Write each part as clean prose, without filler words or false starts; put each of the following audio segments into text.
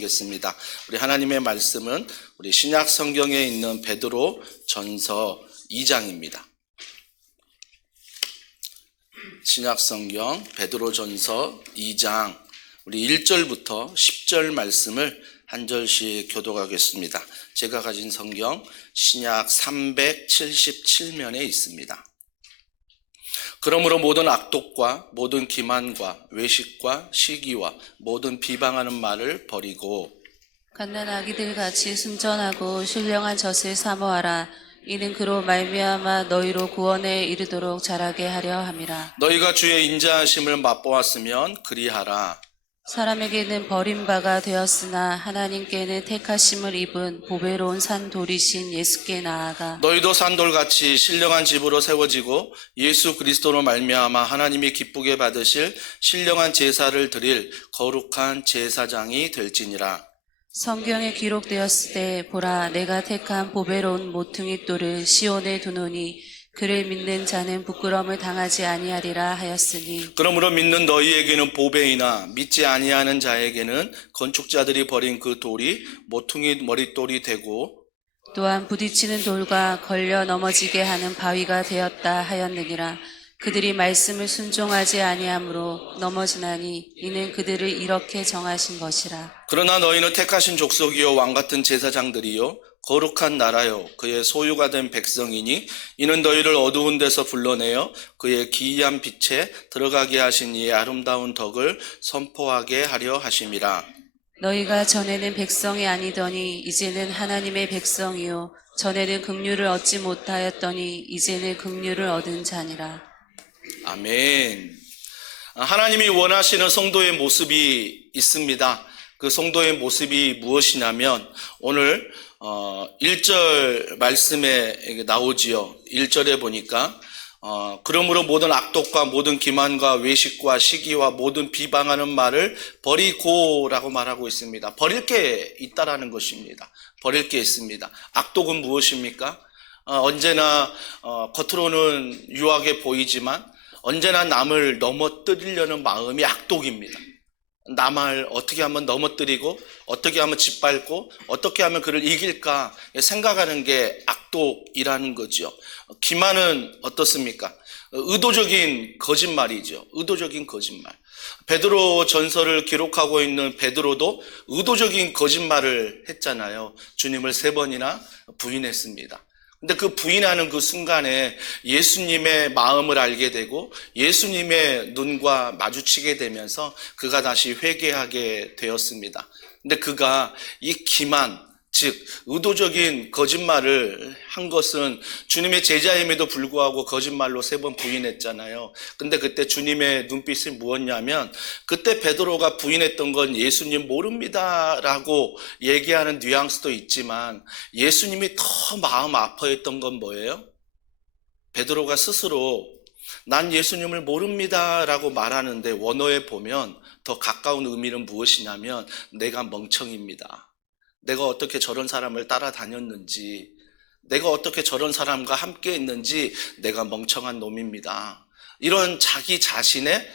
겠습니다. 우리 하나님의 말씀은 우리 신약 성경에 있는 베드로 전서 2장입니다. 신약 성경 베드로 전서 2장 우리 1절부터 10절 말씀을 한 절씩 교독하겠습니다. 제가 가진 성경 신약 377면에 있습니다. 그러므로 모든 악독과 모든 기만과 외식과 시기와 모든 비방하는 말을 버리고 갓난아기들 같이 순전하고 신령한 젖을 사모하라. 이는 그로 말미암아 너희로 구원에 이르도록 자라게 하려 함이라. 너희가 주의 인자하심을 맛보았으면 그리하라. 사람에게는 버림바가 되었으나 하나님께는 택하심을 입은 보배로운 산돌이신 예수께 나아가 너희도 산돌같이 신령한 집으로 세워지고 예수 그리스도로 말미암아 하나님이 기쁘게 받으실 신령한 제사를 드릴 거룩한 제사장이 될지니라. 성경에 기록되었을 때 보라 내가 택한 보배로운 모퉁이 돌을 시온에 두노니 그를 믿는 자는 부끄러움을 당하지 아니하리라 하였으니 그러므로 믿는 너희에게는 보배이나 믿지 아니하는 자에게는 건축자들이 버린 그 돌이 모퉁이 머릿돌이 되고 또한 부딪히는 돌과 걸려 넘어지게 하는 바위가 되었다 하였느니라. 그들이 말씀을 순종하지 아니하므로 넘어지나니 이는 그들을 이렇게 정하신 것이라. 그러나 너희는 택하신 족속이요 왕같은 제사장들이요 거룩한 나라요 그의 소유가 된 백성이니 이는 너희를 어두운 데서 불러내어 그의 기이한 빛에 들어가게 하신 이의 아름다운 덕을 선포하게 하려 하심이라. 너희가 전에는 백성이 아니더니 이제는 하나님의 백성이요 전에는 긍휼을 얻지 못하였더니 이제는 긍휼을 얻은 자니라. 아멘. 하나님이 원하시는 성도의 모습이 있습니다. 그 성도의 모습이 무엇이냐면 오늘 1절 말씀에 나오지요. 1절에 보니까 그러므로 모든 악독과 모든 기만과 외식과 시기와 모든 비방하는 말을 버리고라고 말하고 있습니다. 버릴 게 있다라는 것입니다. 버릴 게 있습니다. 악독은 무엇입니까? 언제나 겉으로는 유하게 보이지만 언제나 남을 넘어뜨리려는 마음이 악독입니다. 남을 어떻게 하면 넘어뜨리고 어떻게 하면 짓밟고 어떻게 하면 그를 이길까 생각하는 게 악독이라는 거죠. 기만은 어떻습니까? 의도적인 거짓말이죠. 의도적인 거짓말. 베드로 전서를 기록하고 있는 베드로도 의도적인 거짓말을 했잖아요. 주님을 3번이나 부인했습니다. 근데 그 부인하는 그 순간에 예수님의 마음을 알게 되고 예수님의 눈과 마주치게 되면서 그가 다시 회개하게 되었습니다. 근데 그가 이 기만, 즉 의도적인 거짓말을 한 것은 주님의 제자임에도 불구하고 거짓말로 3번 부인했잖아요. 근데 그때 주님의 눈빛이 무엇냐면 그때 베드로가 부인했던 건 예수님 모릅니다라고 얘기하는 뉘앙스도 있지만 예수님이 더 마음 아파했던 건 뭐예요? 베드로가 스스로 난 예수님을 모릅니다라고 말하는데 원어에 보면 더 가까운 의미는 무엇이냐면 내가 멍청입니다. 내가 어떻게 저런 사람을 따라다녔는지, 내가 어떻게 저런 사람과 함께 있는지 내가 멍청한 놈입니다. 이런 자기 자신의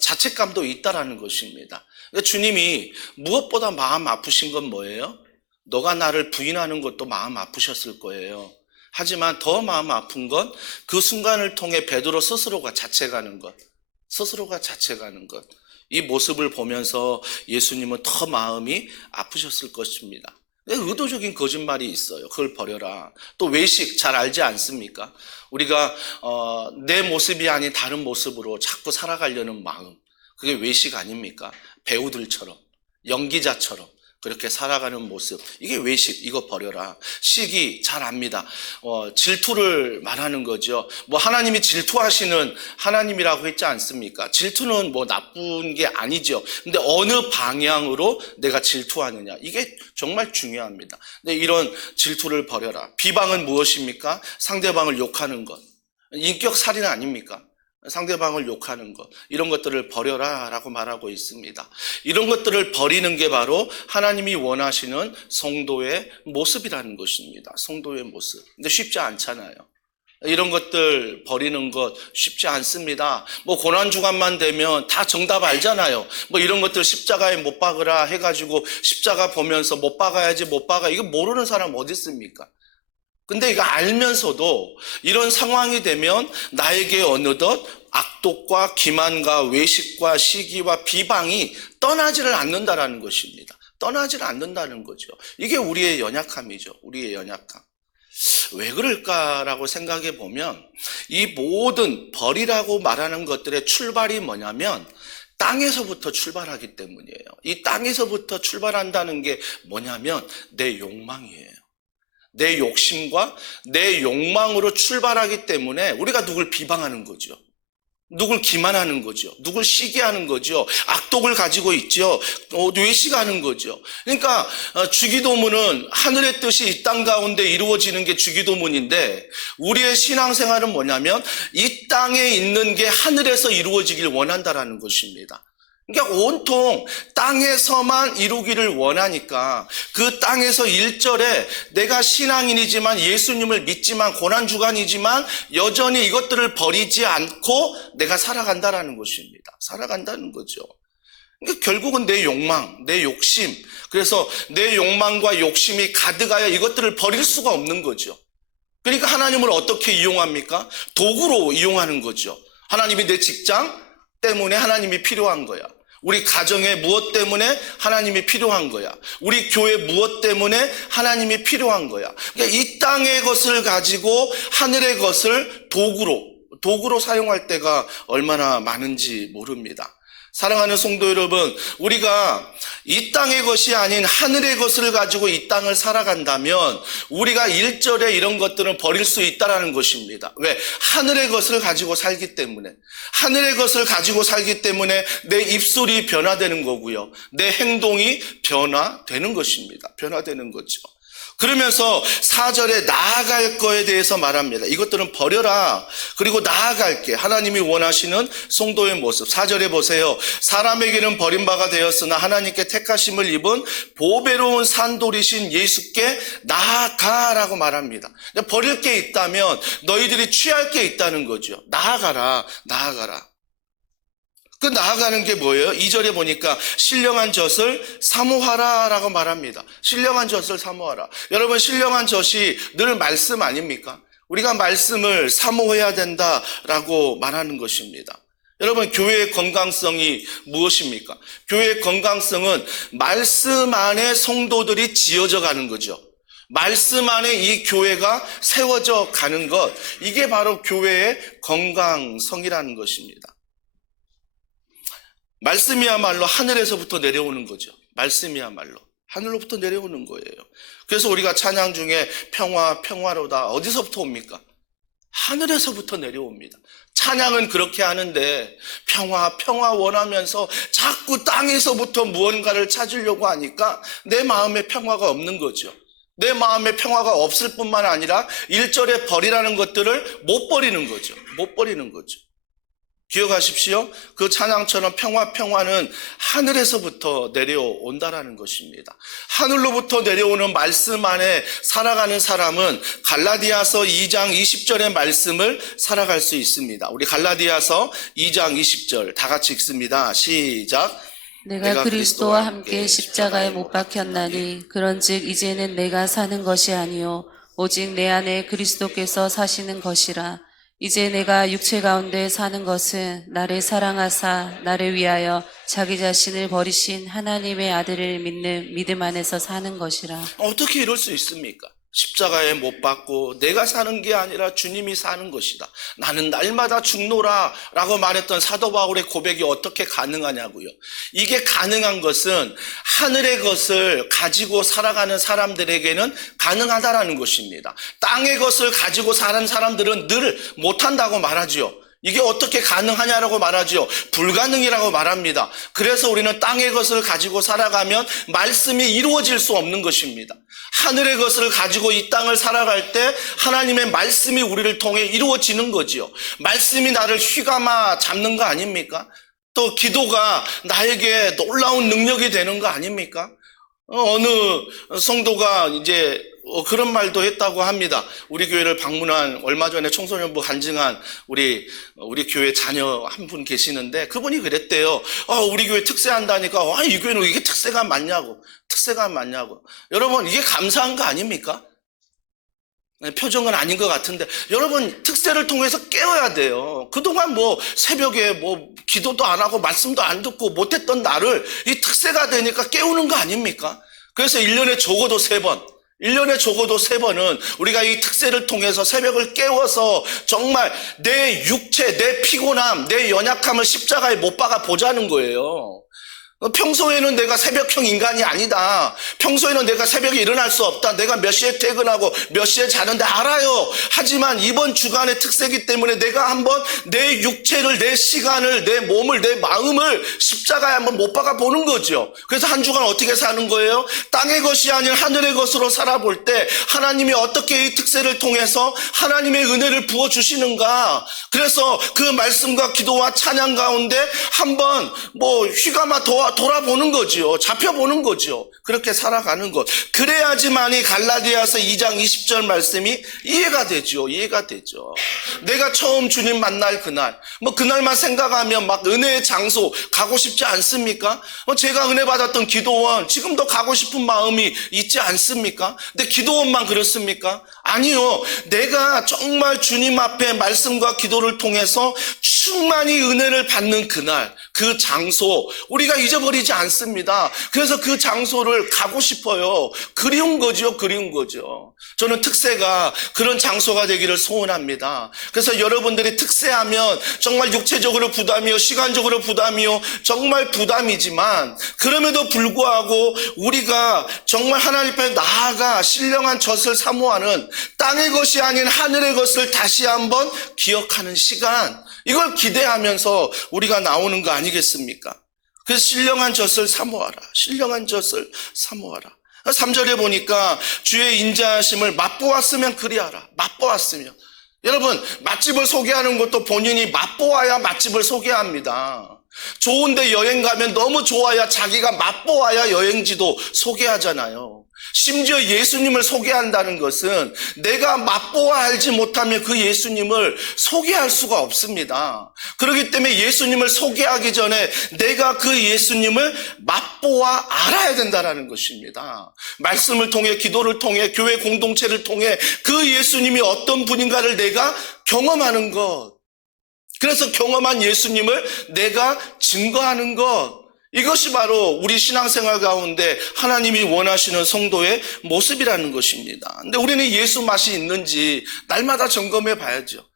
자책감도 있다라는 것입니다. 주님이 무엇보다 마음 아프신 건 뭐예요? 너가 나를 부인하는 것도 마음 아프셨을 거예요. 하지만 더 마음 아픈 건 그 순간을 통해 베드로 스스로가 자책하는 것, 스스로가 자책하는 것. 이 모습을 보면서 예수님은 더 마음이 아프셨을 것입니다. 의도적인 거짓말이 있어요. 그걸 버려라. 또 외식 잘 알지 않습니까? 우리가 내 모습이 아닌 다른 모습으로 자꾸 살아가려는 마음, 그게 외식 아닙니까? 배우들처럼, 연기자처럼 그렇게 살아가는 모습, 이게 외식, 이거 버려라. 시기 잘 압니다. 질투를 말하는 거죠. 뭐 하나님이 질투하시는 하나님이라고 했지 않습니까? 질투는 뭐 나쁜 게 아니죠. 근데 어느 방향으로 내가 질투하느냐, 이게 정말 중요합니다. 근데 이런 질투를 버려라. 비방은 무엇입니까? 상대방을 욕하는 것. 인격 살인 아닙니까? 상대방을 욕하는 것, 이런 것들을 버려라 라고 말하고 있습니다. 이런 것들을 버리는 게 바로 하나님이 원하시는 성도의 모습이라는 것입니다. 성도의 모습. 근데 쉽지 않잖아요. 이런 것들 버리는 것 쉽지 않습니다. 뭐 고난주간만 되면 다 정답 알잖아요. 뭐 이런 것들 십자가에 못 박으라 해가지고 십자가 보면서 못 박아야지 못 박아. 이거 모르는 사람 어디 있습니까? 근데 이거 알면서도 이런 상황이 되면 나에게 어느덧 악독과 기만과 외식과 시기와 비방이 떠나지를 않는다라는 것입니다. 떠나지를 않는다는 거죠. 이게 우리의 연약함이죠. 우리의 연약함. 왜 그럴까라고 생각해 보면 이 모든 벌이라고 말하는 것들의 출발이 뭐냐면 땅에서부터 출발하기 때문이에요. 이 땅에서부터 출발한다는 게 뭐냐면 내 욕망이에요. 내 욕심과 내 욕망으로 출발하기 때문에 우리가 누굴 비방하는 거죠. 누굴 기만하는 거죠. 누굴 시기하는 거죠. 악독을 가지고 있죠. 외식하는 거죠. 그러니까 주기도문은 하늘의 뜻이 이 땅 가운데 이루어지는 게 주기도문인데 우리의 신앙생활은 뭐냐면 이 땅에 있는 게 하늘에서 이루어지길 원한다라는 것입니다. 그러니까 온통 땅에서만 이루기를 원하니까 그 땅에서 1절에 내가 신앙인이지만 예수님을 믿지만 고난주간이지만 여전히 이것들을 버리지 않고 내가 살아간다라는 것입니다. 살아간다는 거죠. 그러니까 결국은 내 욕망, 내 욕심, 그래서 내 욕망과 욕심이 가득하여 이것들을 버릴 수가 없는 거죠. 그러니까 하나님을 어떻게 이용합니까? 도구로 이용하는 거죠. 하나님이 내 직장 때문에 하나님이 필요한 거야. 우리 가정에 무엇 때문에 하나님이 필요한 거야. 우리 교회 무엇 때문에 하나님이 필요한 거야. 그러니까 이 땅의 것을 가지고 하늘의 것을 도구로 사용할 때가 얼마나 많은지 모릅니다. 사랑하는 성도 여러분, 우리가 이 땅의 것이 아닌 하늘의 것을 가지고 이 땅을 살아간다면 우리가 1절에 이런 것들은 버릴 수 있다는 것입니다. 왜? 하늘의 것을 가지고 살기 때문에. 하늘의 것을 가지고 살기 때문에 내 입술이 변화되는 거고요. 내 행동이 변화되는 것입니다. 변화되는 거죠. 그러면서 4절에 나아갈 거에 대해서 말합니다. 이것들은 버려라. 그리고 나아갈게. 하나님이 원하시는 성도의 모습. 4절에 보세요. 사람에게는 버림바가 되었으나 하나님께 택하심을 입은 보배로운 산돌이신 예수께 나아가라고 말합니다. 버릴 게 있다면 너희들이 취할 게 있다는 거죠. 나아가라. 나아가라. 그 나아가는 게 뭐예요? 2절에 보니까 신령한 젖을 사모하라 라고 말합니다. 신령한 젖을 사모하라. 여러분, 신령한 젖이 늘 말씀 아닙니까? 우리가 말씀을 사모해야 된다라고 말하는 것입니다. 여러분, 교회의 건강성이 무엇입니까? 교회의 건강성은 말씀 안에 성도들이 지어져 가는 거죠. 말씀 안에 이 교회가 세워져 가는 것, 이게 바로 교회의 건강성이라는 것입니다. 말씀이야말로 하늘에서부터 내려오는 거죠. 말씀이야말로 하늘로부터 내려오는 거예요. 그래서 우리가 찬양 중에 평화로다 어디서부터 옵니까? 하늘에서부터 내려옵니다. 찬양은 그렇게 하는데 평화 원하면서 자꾸 땅에서부터 무언가를 찾으려고 하니까 내 마음에 평화가 없는 거죠. 내 마음에 평화가 없을 뿐만 아니라 1절에 버리라는 것들을 못 버리는 거죠. 못 버리는 거죠. 기억하십시오. 그 찬양처럼 평화는 하늘에서부터 내려온다라는 것입니다. 하늘로부터 내려오는 말씀 안에 살아가는 사람은 갈라디아서 2장 20절의 말씀을 살아갈 수 있습니다. 우리 갈라디아서 2장 20절 다 같이 읽습니다. 시작. 내가 그리스도와 함께 십자가에 못 박혔나니 그런즉 이제는 내가 사는 것이 아니요 오직 내 안에 그리스도께서 사시는 것이라. 이제 내가 육체 가운데 사는 것은 나를 사랑하사 나를 위하여 자기 자신을 버리신 하나님의 아들을 믿는 믿음 안에서 사는 것이라. 어떻게 이럴 수 있습니까? 십자가에 못 박고 내가 사는 게 아니라 주님이 사는 것이다. 나는 날마다 죽노라 라고 말했던 사도 바울의 고백이 어떻게 가능하냐고요. 이게 가능한 것은 하늘의 것을 가지고 살아가는 사람들에게는 가능하다라는 것입니다. 땅의 것을 가지고 사는 사람들은 늘 못한다고 말하지요. 이게 어떻게 가능하냐라고 말하죠. 불가능이라고 말합니다. 그래서 우리는 땅의 것을 가지고 살아가면 말씀이 이루어질 수 없는 것입니다. 하늘의 것을 가지고 이 땅을 살아갈 때 하나님의 말씀이 우리를 통해 이루어지는 거지요. 말씀이 나를 휘감아 잡는 거 아닙니까? 또 기도가 나에게 놀라운 능력이 되는 거 아닙니까? 어느 성도가 이제 그런 말도 했다고 합니다. 우리 교회를 방문한 얼마 전에 청소년부 간증한 우리 교회 자녀 한 분 계시는데 그분이 그랬대요. 우리 교회 특세한다니까 이 교회는 이게 특세가 맞냐고. 여러분 이게 감사한 거 아닙니까? 표정은 아닌 것 같은데 여러분 특세를 통해서 깨워야 돼요. 그동안 새벽에 기도도 안 하고 말씀도 안 듣고 못했던 나를 이 특세가 되니까 깨우는 거 아닙니까? 그래서 1년에 적어도 3번은 우리가 이 특세를 통해서 새벽을 깨워서 정말 내 육체, 내 피곤함, 내 연약함을 십자가에 못 박아 보자는 거예요. 평소에는 내가 새벽형 인간이 아니다. 평소에는 내가 새벽에 일어날 수 없다. 내가 몇 시에 퇴근하고 몇 시에 자는데 알아요. 하지만 이번 주간의 특세이기 때문에 내가 한번 내 육체를, 내 시간을, 내 몸을, 내 마음을 십자가에 한번 못 박아 보는 거죠. 그래서 한 주간 어떻게 사는 거예요? 땅의 것이 아닌 하늘의 것으로 살아볼 때 하나님이 어떻게 이 특세를 통해서 하나님의 은혜를 부어주시는가. 그래서 그 말씀과 기도와 찬양 가운데 한번 휘감아 돌아보는 거죠. 잡혀보는 거죠. 그렇게 살아가는 것. 그래야지만이 갈라디아서 2장 20절 말씀이 이해가 되죠. 내가 처음 주님 만날 그날, 그날만 생각하면 막 은혜의 장소 가고 싶지 않습니까? 제가 은혜 받았던 기도원, 지금도 가고 싶은 마음이 있지 않습니까? 근데 기도원만 그렇습니까? 아니요. 내가 정말 주님 앞에 말씀과 기도를 통해서 충만히 은혜를 받는 그날, 그 장소, 우리가 잊어버리지 않습니다. 그래서 그 장소를 가고 싶어요. 그리운 거죠. 저는 특세가 그런 장소가 되기를 소원합니다. 그래서 여러분들이 특세하면 정말 육체적으로 부담이요, 시간적으로 부담이요, 정말 부담이지만 그럼에도 불구하고 우리가 정말 하나님 앞에 나아가 신령한 젖을 사모하는 땅의 것이 아닌 하늘의 것을 다시 한번 기억하는 시간, 이걸 기대하면서 우리가 나오는 거 아니겠습니까? 그래서 신령한 젖을 사모하라. 3절에 보니까 주의 인자하심을 맛보았으면 그리하라. 여러분, 맛집을 소개하는 것도 본인이 맛보아야 맛집을 소개합니다. 좋은데 여행 가면 너무 좋아야 자기가 맛보아야 여행지도 소개하잖아요. 심지어 예수님을 소개한다는 것은 내가 맛보아 알지 못하면 그 예수님을 소개할 수가 없습니다. 그렇기 때문에 예수님을 소개하기 전에 내가 그 예수님을 맛보아 알아야 된다는 것입니다. 말씀을 통해, 기도를 통해, 교회 공동체를 통해 그 예수님이 어떤 분인가를 내가 경험하는 것. 그래서 경험한 예수님을 내가 증거하는 것. 이것이 바로 우리 신앙생활 가운데 하나님이 원하시는 성도의 모습이라는 것입니다. 근데 우리는 예수 맛이 있는지 날마다 점검해 봐야죠.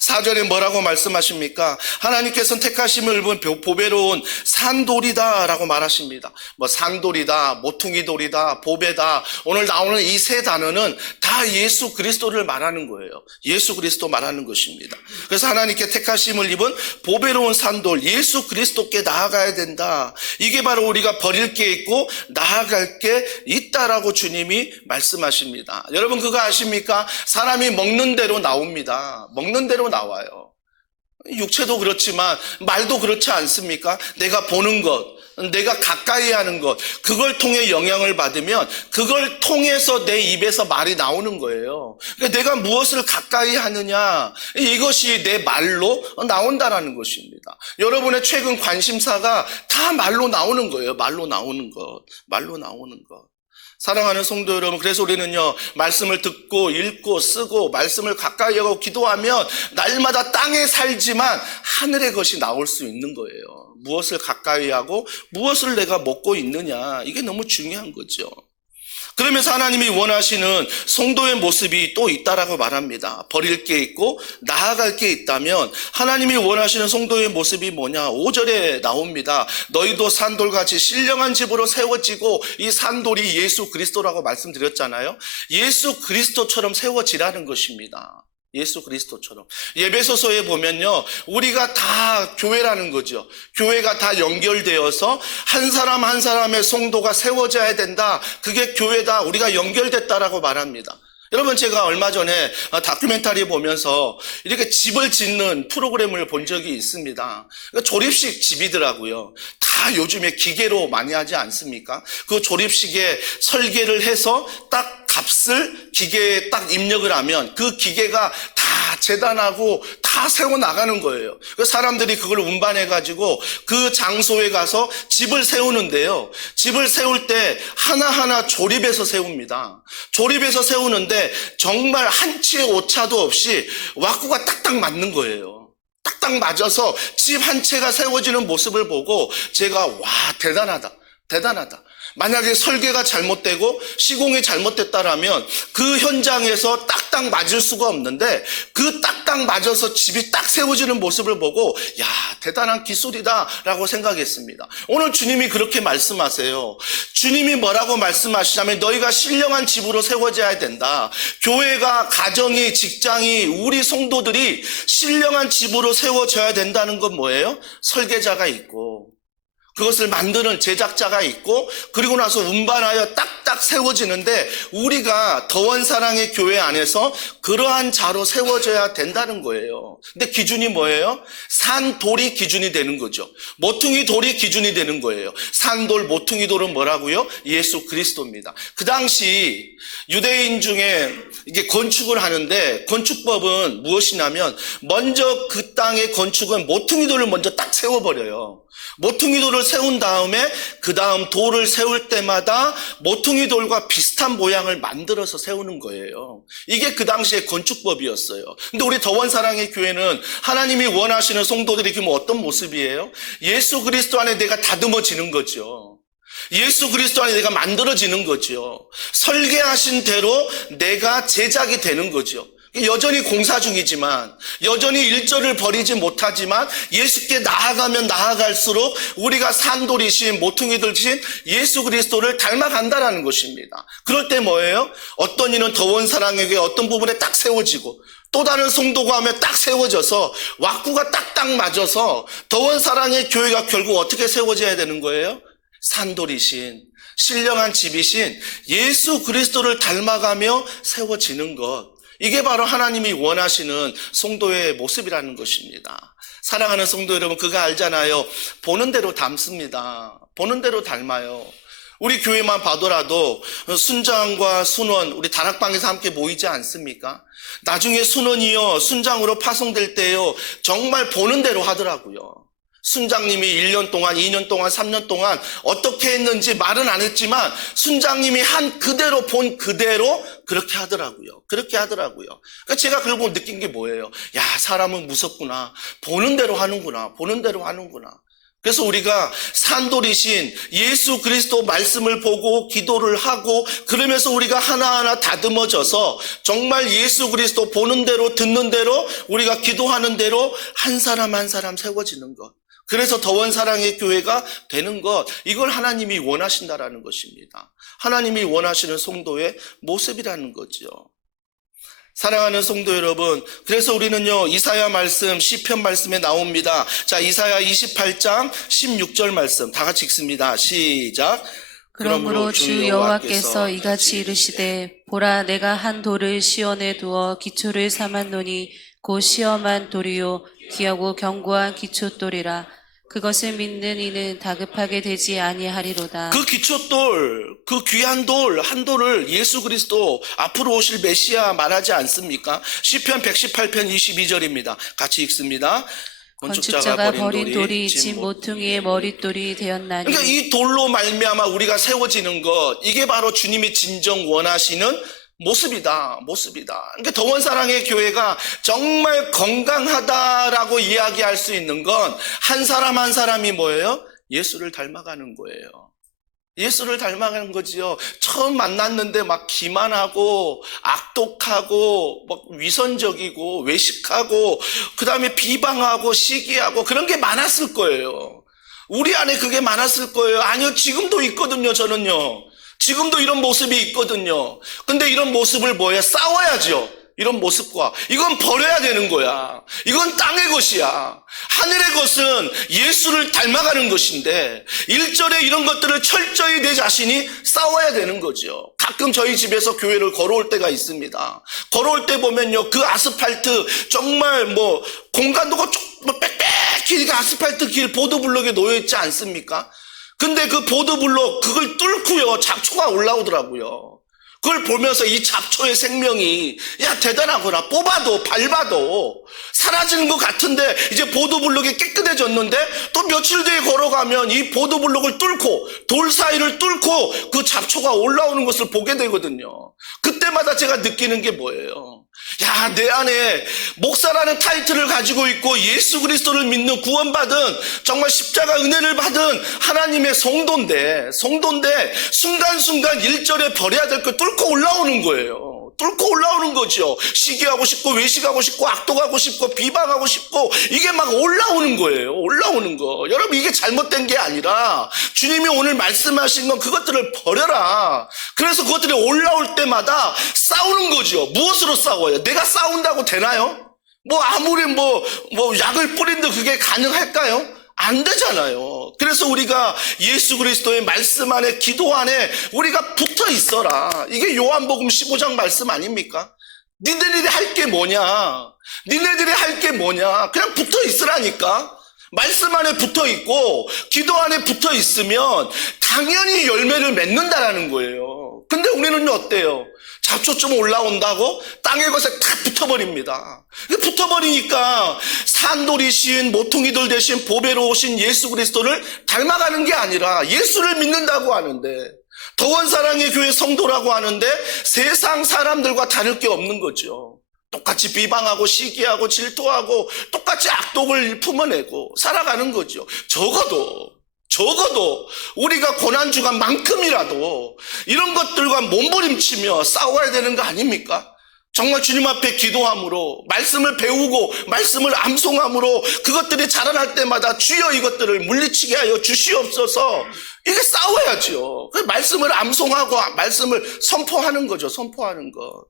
4절에 뭐라고 말씀하십니까? 하나님께서는 택하심을 입은 보배로운 산돌이다 라고 말하십니다. 산돌이다, 모퉁이돌이다, 보배다. 오늘 나오는 이 세 단어는 다 예수 그리스도를 말하는 거예요. 예수 그리스도 말하는 것입니다. 그래서 하나님께 택하심을 입은 보배로운 산돌, 예수 그리스도께 나아가야 된다. 이게 바로 우리가 버릴 게 있고 나아갈 게 있다라고 주님이 말씀하십니다. 여러분 그거 아십니까? 사람이 먹는 대로 나옵니다. 먹는 대로 나와요. 육체도 그렇지만 말도 그렇지 않습니까? 내가 보는 것, 내가 가까이 하는 것, 그걸 통해 영향을 받으면 그걸 통해서 내 입에서 말이 나오는 거예요. 그러니까 내가 무엇을 가까이 하느냐, 이것이 내 말로 나온다라는 것입니다. 여러분의 최근 관심사가 다 말로 나오는 거예요. 말로 나오는 것. 사랑하는 성도 여러분, 그래서 우리는요, 말씀을 듣고 읽고 쓰고 말씀을 가까이 하고 기도하면 날마다 땅에 살지만 하늘의 것이 나올 수 있는 거예요. 무엇을 가까이 하고 무엇을 내가 먹고 있느냐, 이게 너무 중요한 거죠. 그러면서 하나님이 원하시는 성도의 모습이 또 있다라고 말합니다. 버릴 게 있고 나아갈 게 있다면 하나님이 원하시는 성도의 모습이 뭐냐? 5절에 나옵니다. 너희도 산돌같이 신령한 집으로 세워지고, 이 산돌이 예수 그리스도라고 말씀드렸잖아요. 예수 그리스도처럼 세워지라는 것입니다. 예수 그리스도처럼. 에베소서에 보면요, 우리가 다 교회라는 거죠. 교회가 다 연결되어서 한 사람 한 사람의 성도가 세워져야 된다. 그게 교회다. 우리가 연결됐다라고 말합니다. 여러분, 제가 얼마 전에 다큐멘터리 보면서 이렇게 집을 짓는 프로그램을 본 적이 있습니다. 조립식 집이더라고요. 다 요즘에 기계로 많이 하지 않습니까? 그 조립식에 설계를 해서 딱 값을 기계에 딱 입력을 하면 그 기계가 다 재단하고 다 세워나가는 거예요. 그 사람들이 그걸 운반해가지고 그 장소에 가서 집을 세우는데요. 집을 세울 때 하나하나 조립해서 세웁니다. 조립해서 세우는데 정말 한치의 오차도 없이 와꾸가 딱딱 맞는 거예요. 딱딱 맞아서 집 한 채가 세워지는 모습을 보고 제가 와, 대단하다. 대단하다. 만약에 설계가 잘못되고 시공이 잘못됐다라면 그 현장에서 딱딱 맞을 수가 없는데 그 딱딱 맞아서 집이 딱 세워지는 모습을 보고 야, 대단한 기술이다라고 생각했습니다. 오늘 주님이 그렇게 말씀하세요. 주님이 뭐라고 말씀하시냐면 너희가 신령한 집으로 세워져야 된다. 교회가, 가정이, 직장이, 우리 성도들이 신령한 집으로 세워져야 된다는 건 뭐예요? 설계자가 있고 그것을 만드는 제작자가 있고 그리고 나서 운반하여 딱딱 세워지는데 우리가 더원사랑의 교회 안에서 그러한 자로 세워져야 된다는 거예요. 근데 기준이 뭐예요? 산돌이 기준이 되는 거죠. 모퉁이 돌이 기준이 되는 거예요. 산돌, 모퉁이 돌은 뭐라고요? 예수 그리스도입니다. 그 당시 유대인 중에 이게 건축을 하는데 건축법은 무엇이냐면 먼저 그 땅의 건축은 모퉁이 돌을 먼저 딱 세워버려요. 모퉁이 돌을 세운 다음에 그 다음 돌을 세울 때마다 모퉁이 돌과 비슷한 모양을 만들어서 세우는 거예요. 이게 그 당시의 건축법이었어요. 근데 우리 더원사랑의 교회는 하나님이 원하시는 성도들이 그럼 어떤 모습이에요? 예수 그리스도 안에 내가 다듬어지는 거죠. 예수 그리스도 안에 내가 만들어지는 거죠. 설계하신 대로 내가 제작이 되는 거죠. 여전히 공사 중이지만 여전히 일절을 버리지 못하지만 예수께 나아가면 나아갈수록 우리가 산돌이신 모퉁이들이신 예수 그리스도를 닮아간다는 것입니다. 그럴 때 뭐예요? 어떤 이는 더원사랑에게 어떤 부분에 딱 세워지고 또 다른 성도가 하면 딱 세워져서 와꾸가 딱딱 맞아서 더원사랑의 교회가 결국 어떻게 세워져야 되는 거예요? 산돌이신 신령한 집이신 예수 그리스도를 닮아가며 세워지는 것, 이게 바로 하나님이 원하시는 성도의 모습이라는 것입니다. 사랑하는 성도 여러분, 그거 알잖아요. 보는 대로 닮습니다. 보는 대로 닮아요. 우리 교회만 봐더라도 순장과 순원, 우리 다락방에서 함께 모이지 않습니까? 나중에 순원이요 순장으로 파송될 때요 정말 보는 대로 하더라고요. 순장님이 1년 동안, 2년 동안, 3년 동안 어떻게 했는지 말은 안 했지만 순장님이 한 그대로 본 그대로 그렇게 하더라고요. 그렇게 하더라고요. 그러니까 제가 그걸 보고 느낀 게 뭐예요? 야, 사람은 무섭구나. 보는 대로 하는구나. 보는 대로 하는구나. 그래서 우리가 산돌이신 예수 그리스도 말씀을 보고 기도를 하고 그러면서 우리가 하나하나 다듬어져서 정말 예수 그리스도 보는 대로 듣는 대로 우리가 기도하는 대로 한 사람 한 사람 세워지는 것. 그래서 더원사랑의 교회가 되는 것, 이걸 하나님이 원하신다라는 것입니다. 하나님이 원하시는 성도의 모습이라는 거죠. 사랑하는 성도 여러분, 그래서 우리는요 이사야 말씀, 시편 말씀에 나옵니다. 자, 이사야 28장 16절 말씀 다 같이 읽습니다. 시작. 그러므로 주 여호와께서 이같이 이르시되 보라, 내가 한 돌을 시온에 두어 기초를 삼았노니 곧 시험한 돌이요 귀하고 견고한 기초돌이라. 그것을 믿는 이는 다급하게 되지 아니하리로다. 그 기초돌, 그 귀한 돌, 한 돌을 예수 그리스도 앞으로 오실 메시아 말하지 않습니까? 시편 118편 22절입니다. 같이 읽습니다. 건축자가 버린 돌이 진 모퉁이의 머릿돌이 되었나니. 그러니까 이 돌로 말미암아 우리가 세워지는 것, 이게 바로 주님이 진정 원하시는 모습이다. 그러니까 더원사랑의 교회가 정말 건강하다라고 이야기할 수 있는 건 한 사람 한 사람이 뭐예요? 예수를 닮아가는 거예요. 예수를 닮아가는 거지요. 처음 만났는데 막 기만하고 악독하고 막 위선적이고 외식하고 그다음에 비방하고 시기하고 그런 게 많았을 거예요. 우리 안에 그게 많았을 거예요. 아니요, 지금도 있거든요. 저는요. 지금도 이런 모습이 있거든요. 근데 이런 모습을 뭐예요? 싸워야죠. 이런 모습과 이건 버려야 되는 거야. 이건 땅의 것이야. 하늘의 것은 예수를 닮아가는 것인데 1절에 이런 것들을 철저히 내 자신이 싸워야 되는 거죠. 가끔 저희 집에서 교회를 걸어올 때가 있습니다. 걸어올 때 보면요, 그 아스팔트 정말 공간도 빽빽히 아스팔트 길 보도블록에 놓여있지 않습니까? 근데 그 보도블록 그걸 뚫고요, 잡초가 올라오더라고요. 그걸 보면서 이 잡초의 생명이 대단하구나. 뽑아도 밟아도 사라지는 것 같은데 이제 보도블록이 깨끗해졌는데 또 며칠 뒤에 걸어가면 이 보도블록을 뚫고 돌 사이를 뚫고 그 잡초가 올라오는 것을 보게 되거든요. 그때마다 제가 느끼는 게 뭐예요? 내 안에 목사라는 타이틀을 가지고 있고 예수 그리스도를 믿는 구원받은 정말 십자가 은혜를 받은 하나님의 성도인데 순간순간 1절에 버려야 될 걸 뚫고 올라오는 거예요. 뚫고 올라오는 거죠. 시기하고 싶고 외식하고 싶고 악독하고 싶고 비방하고 싶고 이게 막 올라오는 거예요. 올라오는 거. 여러분, 이게 잘못된 게 아니라 주님이 오늘 말씀하신 건 그것들을 버려라. 그래서 그것들이 올라올 때마다 싸우는 거죠. 무엇으로 싸워요? 내가 싸운다고 되나요? 아무리 약을 뿌린다 그게 가능할까요? 안 되잖아요. 그래서 우리가 예수 그리스도의 말씀 안에, 기도 안에 우리가 붙어 있어라. 이게 요한복음 15장 말씀 아닙니까? 니네들이 할 게 뭐냐? 그냥 붙어 있으라니까. 말씀 안에 붙어 있고 기도 안에 붙어 있으면 당연히 열매를 맺는다라는 거예요. 근데 우리는 어때요? 잡초 좀 올라온다고 땅의 것에 탁 붙어버립니다. 붙어버리니까 산돌이신 모퉁이돌 대신 보배로 오신 예수 그리스도를 닮아가는 게 아니라 예수를 믿는다고 하는데, 더원사랑의 교회 성도라고 하는데 세상 사람들과 다를 게 없는 거죠. 똑같이 비방하고 시기하고 질투하고 똑같이 악독을 품어내고 살아가는 거죠. 적어도 우리가 고난주간만큼이라도 이런 것들과 몸부림치며 싸워야 되는 거 아닙니까? 정말 주님 앞에 기도함으로, 말씀을 배우고 말씀을 암송함으로 그것들이 자라날 때마다 주여 이것들을 물리치게 하여 주시옵소서. 이게 싸워야죠. 말씀을 암송하고 말씀을 선포하는 거죠. 선포하는 것.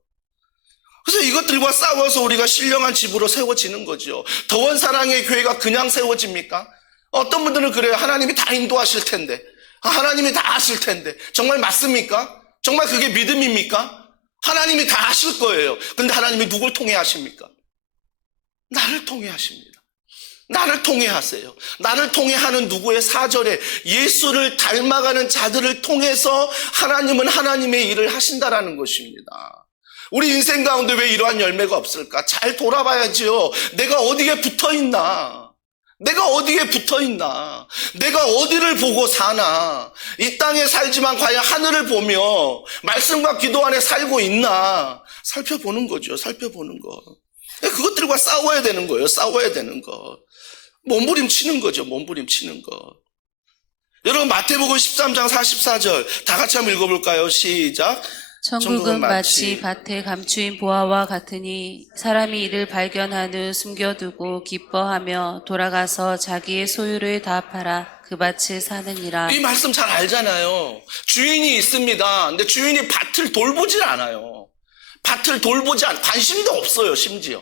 그래서 이것들과 싸워서 우리가 신령한 집으로 세워지는 거죠. 더원사랑의 교회가 그냥 세워집니까? 어떤 분들은 그래요. 하나님이 다 인도하실 텐데, 하나님이 다 하실 텐데. 정말 맞습니까? 정말 그게 믿음입니까? 하나님이 다 하실 거예요. 근데 하나님이 누굴 통해 하십니까? 나를 통해 하십니다. 나를 통해 하세요. 나를 통해 하는 누구의 4절에 예수를 닮아가는 자들을 통해서 하나님은 하나님의 일을 하신다라는 것입니다. 우리 인생 가운데 왜 이러한 열매가 없을까? 잘 돌아봐야지요. 내가 어디에 붙어 있나? 내가 어디를 보고 사나? 이 땅에 살지만 과연 하늘을 보며 말씀과 기도 안에 살고 있나? 살펴보는 거죠. 살펴보는 거. 그것들과 싸워야 되는 거예요. 싸워야 되는 거. 몸부림치는 거죠. 몸부림치는 거. 여러분, 마태복음 13장 44절 다 같이 한번 읽어볼까요? 시작. 천국은 마치 밭에 감추인 보화와 같으니 사람이 이를 발견한 후 숨겨두고 기뻐하며 돌아가서 자기의 소유를 다 팔아 그 밭을 사느니라. 이 말씀 잘 알잖아요. 주인이 있습니다. 근데 주인이 밭을 돌보질 않아요. 관심도 없어요, 심지어.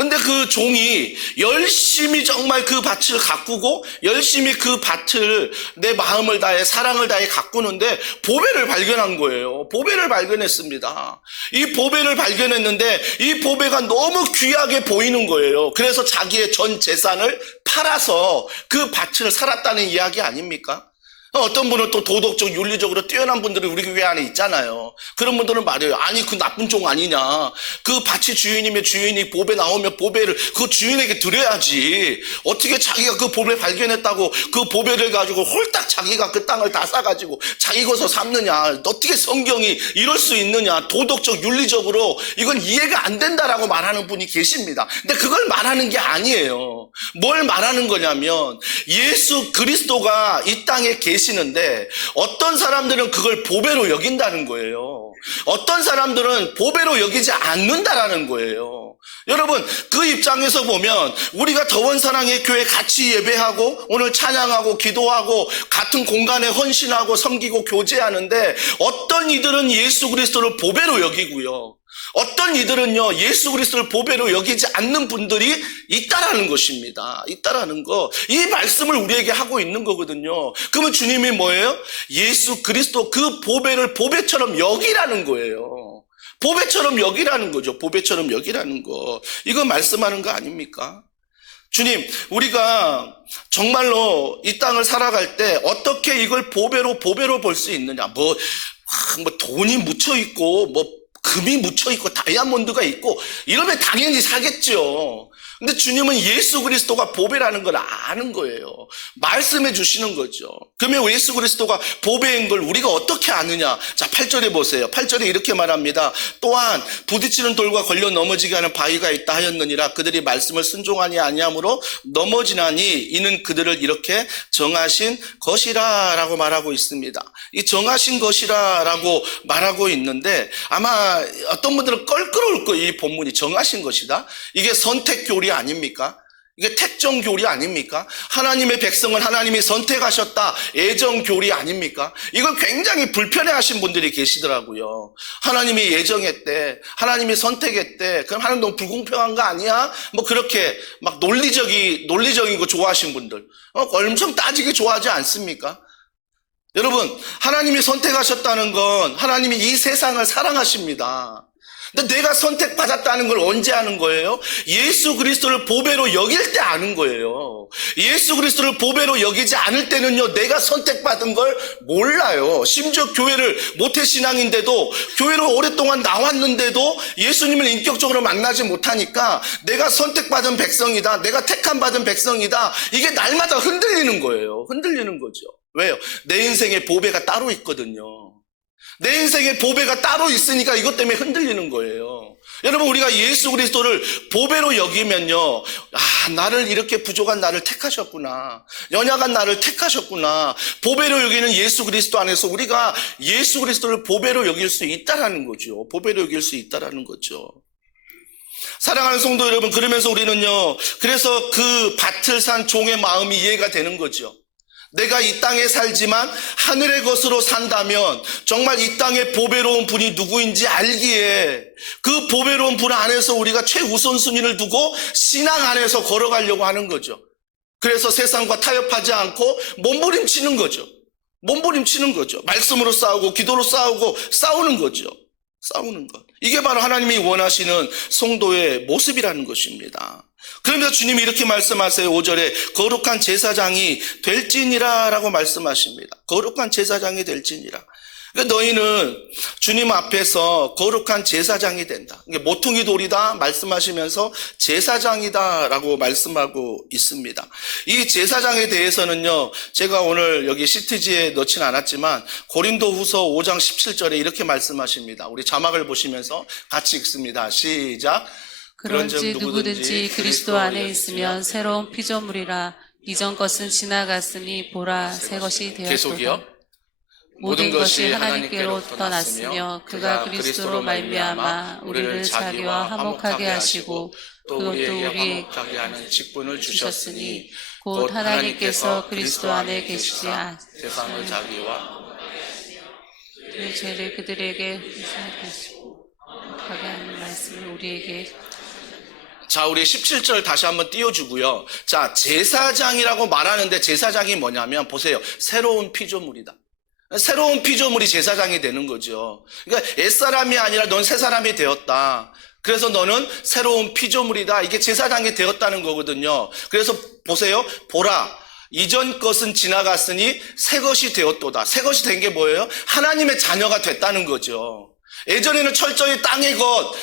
근데 그 종이 열심히 정말 그 밭을 가꾸고 열심히 그 밭을 내 마음을 다해 사랑을 다해 가꾸는데 보배를 발견한 거예요. 보배를 발견했습니다. 이 보배를 발견했는데 이 보배가 너무 귀하게 보이는 거예요. 그래서 자기의 전 재산을 팔아서 그 밭을 살았다는 이야기 아닙니까? 어떤 분은 또 도덕적, 윤리적으로 뛰어난 분들이 우리 교회 안에 있잖아요. 그런 분들은 말해요. 아니, 그 나쁜 종 아니냐. 그 밭이 주인이면 주인이 보배 나오면 보배를 그 주인에게 드려야지. 어떻게 자기가 그 보배 발견했다고 그 보배를 가지고 홀딱 자기가 그 땅을 다 사가지고 자기 것을 삼느냐. 어떻게 성경이 이럴 수 있느냐. 도덕적, 윤리적으로 이건 이해가 안 된다라고 말하는 분이 계십니다. 근데 그걸 말하는 게 아니에요. 뭘 말하는 거냐면 예수 그리스도가 이 땅에 계시는데 어떤 사람들은 그걸 보배로 여긴다는 거예요. 어떤 사람들은 보배로 여기지 않는다라는 거예요. 여러분, 그 입장에서 보면 우리가 더원사랑의 교회 같이 예배하고 오늘 찬양하고 기도하고 같은 공간에 헌신하고 섬기고 교제하는데 어떤 이들은 예수 그리스도를 보배로 여기고요. 어떤 이들은요, 예수 그리스도를 보배로 여기지 않는 분들이 있다라는 것입니다. 있다라는 거. 이 말씀을 우리에게 하고 있는 거거든요. 그러면 주님이 뭐예요? 예수 그리스도 그 보배를 보배처럼 여기라는 거예요. 보배처럼 여기라는 거죠. 보배처럼 여기라는 거. 이거 말씀하는 거 아닙니까? 주님, 우리가 정말로 이 땅을 살아갈 때 어떻게 이걸 보배로 볼 수 있느냐? 뭐 돈이 묻혀 있고, 금이 묻혀 있고, 다이아몬드가 있고, 이러면 당연히 사겠죠. 근데 주님은 예수 그리스도가 보배라는 걸 아는 거예요. 말씀해 주시는 거죠. 그러면 예수 그리스도가 보배인 걸 우리가 어떻게 아느냐? 자, 8절에 보세요. 8절에 이렇게 말합니다. 또한 부딪히는 돌과 걸려 넘어지게 하는 바위가 있다 하였느니라. 그들이 말씀을 순종하니 아니하므로 넘어지나니 이는 그들을 이렇게 정하신 것이라 라고 말하고 있습니다. 이 정하신 것이라 라고 말하고 있는데 아마 어떤 분들은 껄끄러울 거예요. 이 본문이 정하신 것이다. 이게 선택교리 아닙니까? 이게 택정교리 아닙니까? 하나님의 백성을 하나님이 선택하셨다. 애정교리 아닙니까? 이걸 굉장히 불편해하신 분들이 계시더라고요. 하나님이 예정했대. 하나님이 선택했대. 그럼 하나님 너무 불공평한 거 아니야? 그렇게 막 논리적인 거 좋아하신 분들. 엄청 따지기 좋아하지 않습니까? 여러분, 하나님이 선택하셨다는 건 하나님이 이 세상을 사랑하십니다. 근데 내가 선택받았다는 걸 언제 아는 거예요? 예수 그리스도를 보배로 여길 때 아는 거예요. 예수 그리스도를 보배로 여기지 않을 때는요, 내가 선택받은 걸 몰라요. 심지어 교회를 모태신앙인데도, 교회로 오랫동안 나왔는데도 예수님을 인격적으로 만나지 못하니까 내가 선택받은 백성이다, 내가 택함받은 백성이다, 이게 날마다 흔들리는 거예요. 흔들리는 거죠. 왜요? 내 인생에 보배가 따로 있거든요. 내 인생에 보배가 따로 있으니까 이것 때문에 흔들리는 거예요. 여러분, 우리가 예수 그리스도를 보배로 여기면요, 나를 이렇게 부족한 나를 택하셨구나, 연약한 나를 택하셨구나, 보배로 여기는 예수 그리스도 안에서 우리가 예수 그리스도를 보배로 여길 수 있다라는 거죠. 보배로 여길 수 있다라는 거죠. 사랑하는 성도 여러분, 그러면서 우리는요, 그래서 그 밭을 산 종의 마음이 이해가 되는 거죠. 내가 이 땅에 살지만 하늘의 것으로 산다면 정말 이 땅에 보배로운 분이 누구인지 알기에 그 보배로운 분 안에서 우리가 최우선순위를 두고 신앙 안에서 걸어가려고 하는 거죠. 그래서 세상과 타협하지 않고 몸부림치는 거죠. 몸부림치는 거죠. 말씀으로 싸우고 기도로 싸우고 싸우는 거죠. 싸우는 것. 이게 바로 하나님이 원하시는 성도의 모습이라는 것입니다. 그러면서 주님이 이렇게 말씀하세요. 5절에 거룩한 제사장이 될지니라 라고 말씀하십니다. 거룩한 제사장이 될지니라. 그러니까 너희는 주님 앞에서 거룩한 제사장이 된다. 모퉁이 돌이다 말씀하시면서 제사장이다 라고 말씀하고 있습니다. 이 제사장에 대해서는요, 제가 오늘 여기 시트지에 넣진 않았지만 고린도 후서 5장 17절에 이렇게 말씀하십니다. 우리 자막을 보시면서 같이 읽습니다. 시작. 그런지 누구든지 그리스도 안에 있으면 새로운 피조물이라. 이전 것은 지나갔으니 보라 새 것이 되었도다. 계속이요. 모든 것이 하나님께로부터 났으며 그가 그리스도로 말미암아 우리를 자기와 화목하게 하시고 그것도 우리에게 하는 직분을 주셨으니 곧 하나님께서 그리스도 안에 계시지 세상을 자기와 그 죄를 그들에게 하시고 화목하게 하는 말씀을 우리에게. 자, 우리 17절 다시 한번 띄워주고요. 자, 제사장이라고 말하는데 제사장이 뭐냐면 보세요. 새로운 피조물이다. 새로운 피조물이 제사장이 되는 거죠. 그러니까 옛사람이 아니라 넌 새 사람이 되었다. 그래서 너는 새로운 피조물이다. 이게 제사장이 되었다는 거거든요. 그래서 보세요. 보라. 이전 것은 지나갔으니 새 것이 되었도다. 새 것이 된 게 뭐예요? 하나님의 자녀가 됐다는 거죠. 예전에는 철저히 땅의 것,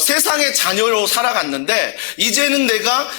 세상의 자녀로 살아갔는데 이제는 내가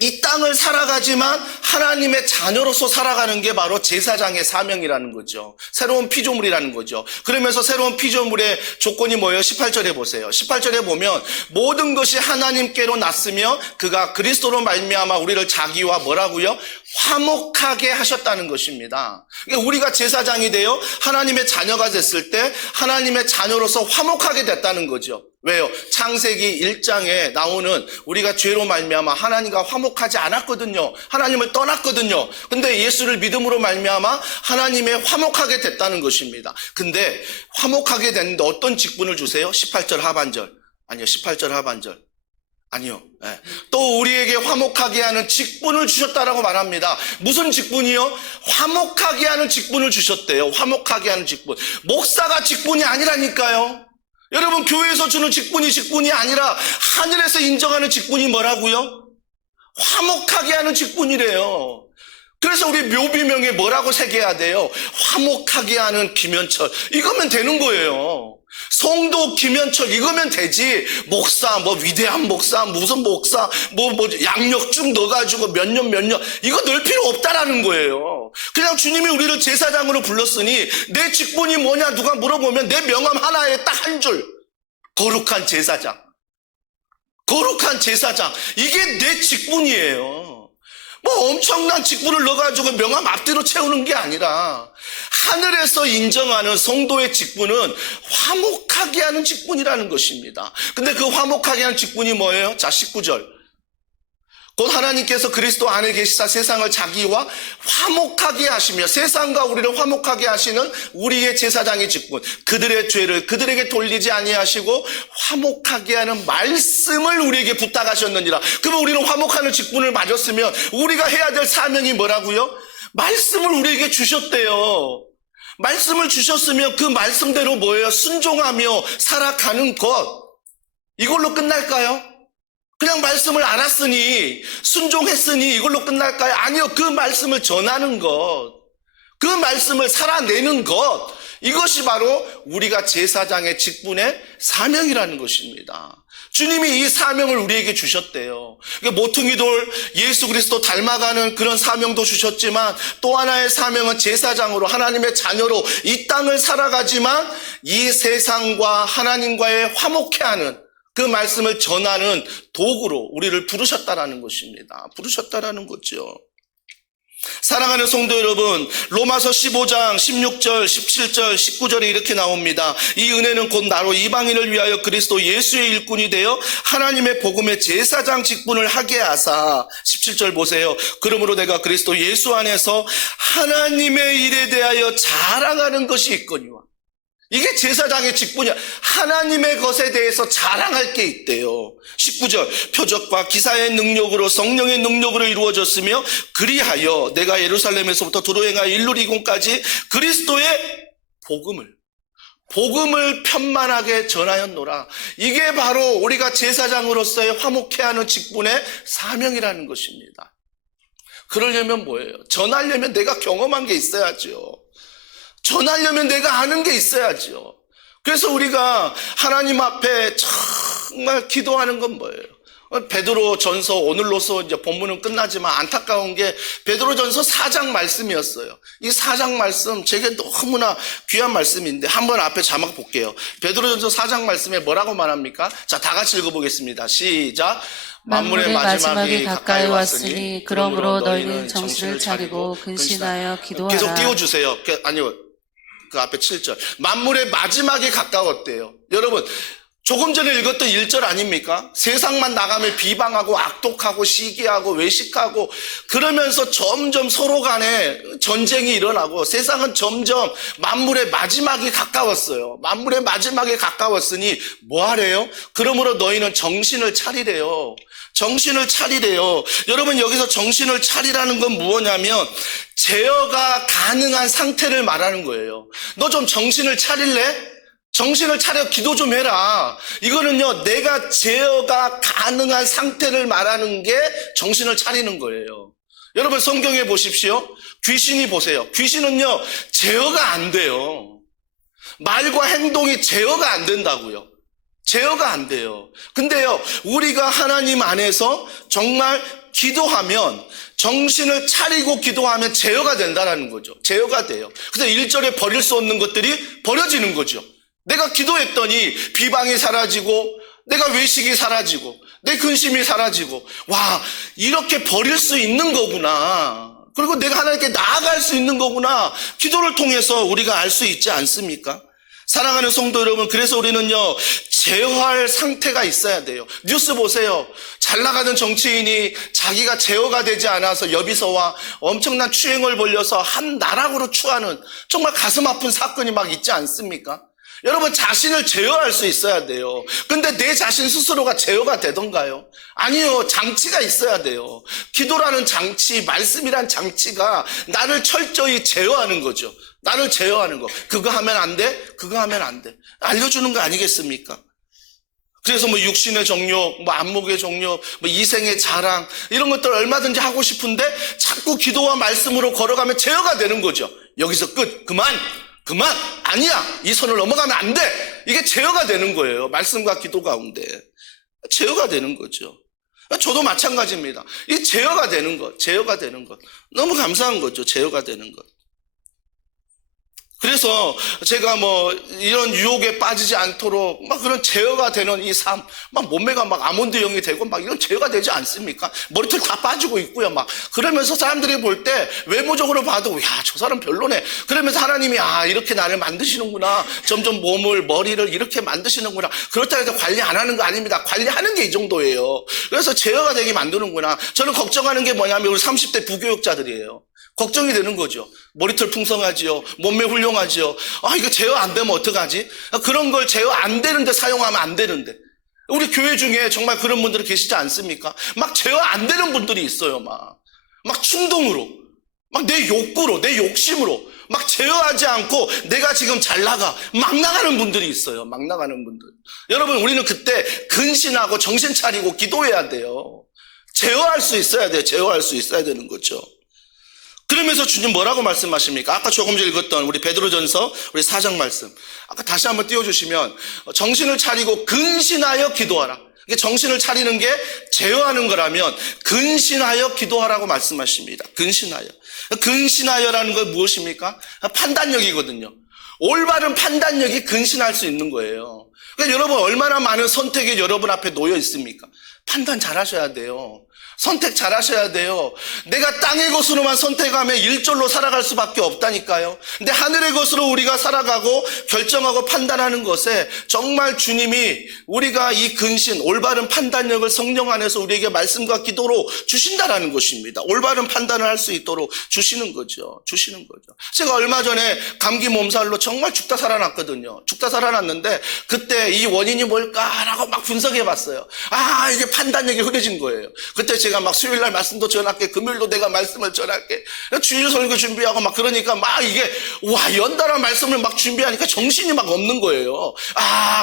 이 땅을 살아가지만 하나님의 자녀로서 살아가는 게 바로 제사장의 사명이라는 거죠. 새로운 피조물이라는 거죠. 그러면서 새로운 피조물의 조건이 뭐예요? 18절에 보세요. 18절에 보면 모든 것이 하나님께로 났으며 그가 그리스도로 말미암아 우리를 자기와 뭐라고요? 화목하게 하셨다는 것입니다. 그러니까 우리가 제사장이 되어 하나님의 자녀가 됐을 때 하나님의 자녀로서 화목하게 됐다는 거죠. 왜요? 창세기 1장에 나오는 우리가 죄로 말미암아 하나님과 화목하지 않았거든요. 하나님을 떠났거든요. 근데 예수를 믿음으로 말미암아 하나님에 화목하게 됐다는 것입니다. 근데 화목하게 됐는데 어떤 직분을 주세요? 18절 하반절. 아니요, 18절 하반절. 아니요. 네. 또 우리에게 화목하게 하는 직분을 주셨다라고 말합니다. 무슨 직분이요? 화목하게 하는 직분을 주셨대요. 화목하게 하는 직분. 목사가 직분이 아니라니까요. 여러분, 교회에서 주는 직분이 아니라 하늘에서 인정하는 직분이 뭐라고요? 화목하게 하는 직분이래요. 그래서 우리 묘비명에 뭐라고 새겨야 돼요? 화목하게 하는 김현철. 이거면 되는 거예요. 성도 김현철 이거면 되지. 목사, 위대한 목사, 무슨 목사, 양력 쭉 넣어가지고 몇 년 이거 넣을 필요 없다라는 거예요. 그냥 주님이 우리를 제사장으로 불렀으니 내 직분이 뭐냐 누가 물어보면 내 명함 하나에 딱 한 줄. 거룩한 제사장. 거룩한 제사장. 이게 내 직분이에요. 엄청난 직분을 넣어가지고 명함 앞뒤로 채우는 게 아니라 하늘에서 인정하는 성도의 직분은 화목하게 하는 직분이라는 것입니다. 근데 그 화목하게 하는 직분이 뭐예요? 자, 19절. 곧 하나님께서 그리스도 안에 계시사 세상을 자기와 화목하게 하시며 세상과 우리를 화목하게 하시는 우리의 제사장의 직분, 그들의 죄를 그들에게 돌리지 아니하시고 화목하게 하는 말씀을 우리에게 부탁하셨느니라. 그러면 우리는 화목하는 직분을 맞았으면 우리가 해야 될 사명이 뭐라고요? 말씀을 우리에게 주셨대요. 말씀을 주셨으면 그 말씀대로 뭐예요? 순종하며 살아가는 것. 이걸로 끝날까요? 그냥 말씀을 알았으니 순종했으니 이걸로 끝날까요? 아니요. 그 말씀을 전하는 것, 그 말씀을 살아내는 것, 이것이 바로 우리가 제사장의 직분의 사명이라는 것입니다. 주님이 이 사명을 우리에게 주셨대요. 모퉁이돌 예수 그리스도 닮아가는 그런 사명도 주셨지만 또 하나의 사명은 제사장으로 하나님의 자녀로 이 땅을 살아가지만 이 세상과 하나님과의 화목해하는 그 말씀을 전하는 도구로 우리를 부르셨다라는 것입니다. 부르셨다라는 거죠. 사랑하는 성도 여러분, 로마서 15장 16절, 17절, 19절에 이렇게 나옵니다. 이 은혜는 곧 나로 이방인을 위하여 그리스도 예수의 일꾼이 되어 하나님의 복음의 제사장 직분을 하게 하사. 17절 보세요. 그러므로 내가 그리스도 예수 안에서 하나님의 일에 대하여 자랑하는 것이 있거니와. 이게 제사장의 직분이야. 하나님의 것에 대해서 자랑할 게 있대요. 19절 표적과 기사의 능력으로 성령의 능력으로 이루어졌으며 그리하여 내가 예루살렘에서부터 두로행하 일루리곤까지 그리스도의 복음을 편만하게 전하였노라. 이게 바로 우리가 제사장으로서의 화목해야 하는 직분의 사명이라는 것입니다. 그러려면 뭐예요? 전하려면 내가 경험한 게 있어야죠. 전하려면 내가 아는 게 있어야죠. 그래서 우리가 하나님 앞에 정말 기도하는 건 뭐예요? 베드로 전서, 오늘로서 이제 본문은 끝나지만 안타까운 게 베드로 전서 4장 말씀이었어요. 이 4장 말씀 제게 너무나 귀한 말씀인데 한번 앞에 자막 볼게요. 베드로 전서 4장 말씀에 뭐라고 말합니까? 자, 다 같이 읽어보겠습니다. 시작. 만물의 마지막이 가까이 왔으니 그러므로 너희는 정신을 차리고 근신하여 기도하라. 계속 띄워주세요. 아니요. 그 앞에 7절. 만물의 마지막이 가까웠대요. 여러분, 조금 전에 읽었던 1절 아닙니까? 세상만 나가면 비방하고 악독하고 시기하고 외식하고 그러면서 점점 서로 간에 전쟁이 일어나고 세상은 점점 만물의 마지막이 가까웠어요. 만물의 마지막이 가까웠으니 뭐 하래요? 그러므로 너희는 정신을 차리래요. 정신을 차리래요. 여러분, 여기서 정신을 차리라는 건 무엇냐면 제어가 가능한 상태를 말하는 거예요. 너 좀 정신을 차릴래? 정신을 차려 기도 좀 해라. 이거는요, 내가 제어가 가능한 상태를 말하는 게 정신을 차리는 거예요. 여러분, 성경에 보십시오. 귀신이 보세요. 귀신은요, 제어가 안 돼요. 말과 행동이 제어가 안 된다고요. 제어가 안 돼요. 근데요, 우리가 하나님 안에서 정말 기도하면, 정신을 차리고 기도하면 제어가 된다는 거죠. 제어가 돼요. 근데 1절에 버릴 수 없는 것들이 버려지는 거죠. 내가 기도했더니 비방이 사라지고 내가 외식이 사라지고 내 근심이 사라지고, 와, 이렇게 버릴 수 있는 거구나. 그리고 내가 하나님께 나아갈 수 있는 거구나. 기도를 통해서 우리가 알 수 있지 않습니까? 사랑하는 성도 여러분, 그래서 우리는요, 제어할 상태가 있어야 돼요. 뉴스 보세요. 잘 나가는 정치인이 자기가 제어가 되지 않아서 여비서와 엄청난 추행을 벌려서 한 나락으로 추하는 정말 가슴 아픈 사건이 막 있지 않습니까? 여러분, 자신을 제어할 수 있어야 돼요. 근데 내 자신 스스로가 제어가 되던가요? 아니요. 장치가 있어야 돼요. 기도라는 장치, 말씀이란 장치가 나를 철저히 제어하는 거죠. 나를 제어하는 거. 그거 하면 안 돼? 그거 하면 안 돼. 알려주는 거 아니겠습니까? 그래서 뭐 육신의 정욕, 뭐 안목의 정욕, 뭐 이생의 자랑, 이런 것들 얼마든지 하고 싶은데 자꾸 기도와 말씀으로 걸어가면 제어가 되는 거죠. 여기서 끝. 그만. 아니야. 이 선을 넘어가면 안 돼. 이게 제어가 되는 거예요. 말씀과 기도 가운데. 제어가 되는 거죠. 저도 마찬가지입니다. 이 제어가 되는 것. 너무 감사한 거죠. 제어가 되는 것. 그래서 제가 뭐 이런 유혹에 빠지지 않도록 막 그런 제어가 되는 이 삶, 막 몸매가 막 아몬드형이 되고 막 이런 제어가 되지 않습니까? 머리털 다 빠지고 있고요. 막 그러면서 사람들이 볼 때 외모적으로 봐도 야, 저 사람 별로네. 그러면서 하나님이 이렇게 나를 만드시는구나. 점점 머리를 이렇게 만드시는구나. 그렇다고 해서 관리 안 하는 거 아닙니다. 관리하는 게 이 정도예요. 그래서 제어가 되게 만드는구나. 저는 걱정하는 게 뭐냐면 우리 30대 부교육자들이에요. 걱정이 되는 거죠. 머리털 풍성하지요. 몸매 훌륭하지요. 이거 제어 안 되면 어떡하지? 그런 걸 제어 안 되는데 사용하면 안 되는데. 우리 교회 중에 정말 그런 분들이 계시지 않습니까? 막 제어 안 되는 분들이 있어요. 막 충동으로. 막 내 욕구로, 내 욕심으로. 막 제어하지 않고 내가 지금 잘 나가. 막 나가는 분들이 있어요. 막 나가는 분들. 여러분, 우리는 그때 근신하고 정신 차리고 기도해야 돼요. 제어할 수 있어야 돼요. 제어할 수 있어야 되는 거죠. 그러면서 주님 뭐라고 말씀하십니까? 아까 조금 전에 읽었던 우리 베드로전서 우리 4장 말씀. 아까 다시 한번 띄워주시면 정신을 차리고 근신하여 기도하라. 이게 정신을 차리는 게 제어하는 거라면 근신하여 기도하라고 말씀하십니다. 근신하여라는 건 무엇입니까? 판단력이거든요. 올바른 판단력이 근신할 수 있는 거예요. 그러니까 여러분 얼마나 많은 선택이 여러분 앞에 놓여 있습니까? 판단 잘 하셔야 돼요. 선택 잘 하셔야 돼요. 내가 땅의 것으로만 선택하면 일절로 살아갈 수밖에 없다니까요. 근데 하늘의 것으로 우리가 살아가고 결정하고 판단하는 것에 정말 주님이 우리가 이 근신, 올바른 판단력을 성령 안에서 우리에게 말씀과 기도로 주신다라는 것입니다. 올바른 판단을 할 수 있도록 주시는 거죠. 제가 얼마 전에 감기 몸살로 정말 죽다 살아났거든요. 죽다 살아났는데 그때 이 원인이 뭘까라고 막 분석해 봤어요. 이게 판단력이 흐려진 거예요. 그때 제가 막 수요일날 말씀도 전할게, 금요일도 내가 말씀을 전할게, 주일 설교 준비하고 막 그러니까 막 이게 연달아 말씀을 막 준비하니까 정신이 막 없는 거예요.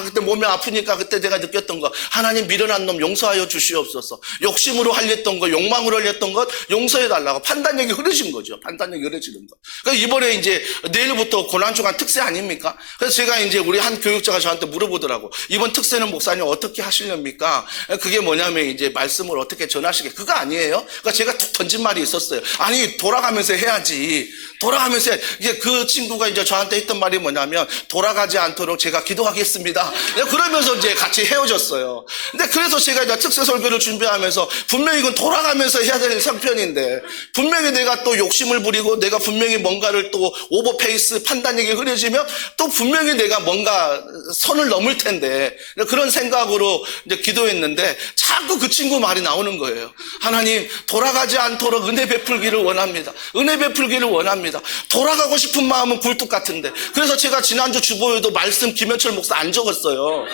그때 몸이 아프니까 그때 내가 느꼈던 거, 하나님 미련한 놈 용서하여 주시옵소서. 욕심으로 하려던 거, 욕망으로 하려던 것 용서해 달라고. 판단력이 흐려진 거죠. 판단력이 흐려지는 거. 그러니까 이번에 이제 내일부터 고난주간 특세 아닙니까? 그래서 제가 이제 우리 한 교육자가 저한테 물어보더라고. 이번 특세는 목사님 어떻게 하시렵니까? 그게 뭐냐면 이제 말씀을 어떻게 전하시게. 그거 아니에요? 그러니까 제가 툭 던진 말이 있었어요. 돌아가면서 해야지. 이게 그 친구가 이제 저한테 했던 말이 뭐냐면, 돌아가지 않도록 제가 기도하겠습니다. 그러면서 이제 같이 헤어졌어요. 근데 그래서 제가 이제 특세 설교를 준비하면서 분명히 이건 돌아가면서 해야 되는 상편인데, 분명히 내가 또 욕심을 부리고 내가 분명히 뭔가를 또 오버페이스 판단력이 흐려지면 또 분명히 내가 뭔가 선을 넘을 텐데, 그런 생각으로 이제 기도했는데 자꾸 그 친구 말이 나오는 거예요. 하나님, 돌아가지 않도록 은혜 베풀기를 원합니다. 돌아가고 싶은 마음은 굴뚝 같은데. 그래서 제가 지난주 주보에도 말씀 김현철 목사 안 적었어요.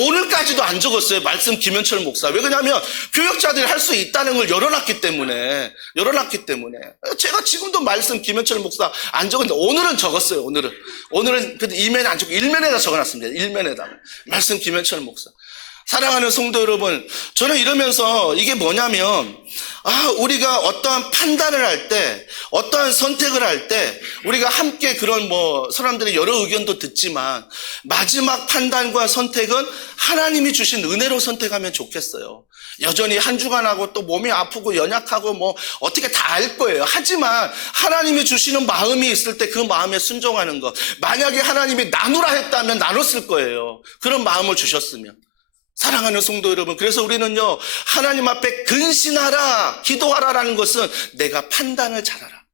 오늘까지도 안 적었어요. 말씀 김현철 목사. 왜 그러냐면 교역자들이 할 수 있다는 걸 열어놨기 때문에. 제가 지금도 말씀 김현철 목사 안 적었는데 오늘은 적었어요. 오늘은 그래도 일면에 안 적고 일면에다 적어놨습니다. 일면에다가 말씀 김현철 목사. 사랑하는 성도 여러분, 저는 이러면서 이게 뭐냐면, 우리가 어떠한 판단을 할 때, 어떠한 선택을 할 때, 우리가 함께 그런 사람들의 여러 의견도 듣지만, 마지막 판단과 선택은 하나님이 주신 은혜로 선택하면 좋겠어요. 여전히 한 주간하고 또 몸이 아프고 연약하고 어떻게 다 알 거예요. 하지만 하나님이 주시는 마음이 있을 때 그 마음에 순종하는 것. 만약에 하나님이 나누라 했다면 나눴을 거예요. 그런 마음을 주셨으면. 사랑하는 성도 여러분, 그래서 우리는요, 하나님 앞에 근신하라, 기도하라라는 것은 내가 판단을 잘하라.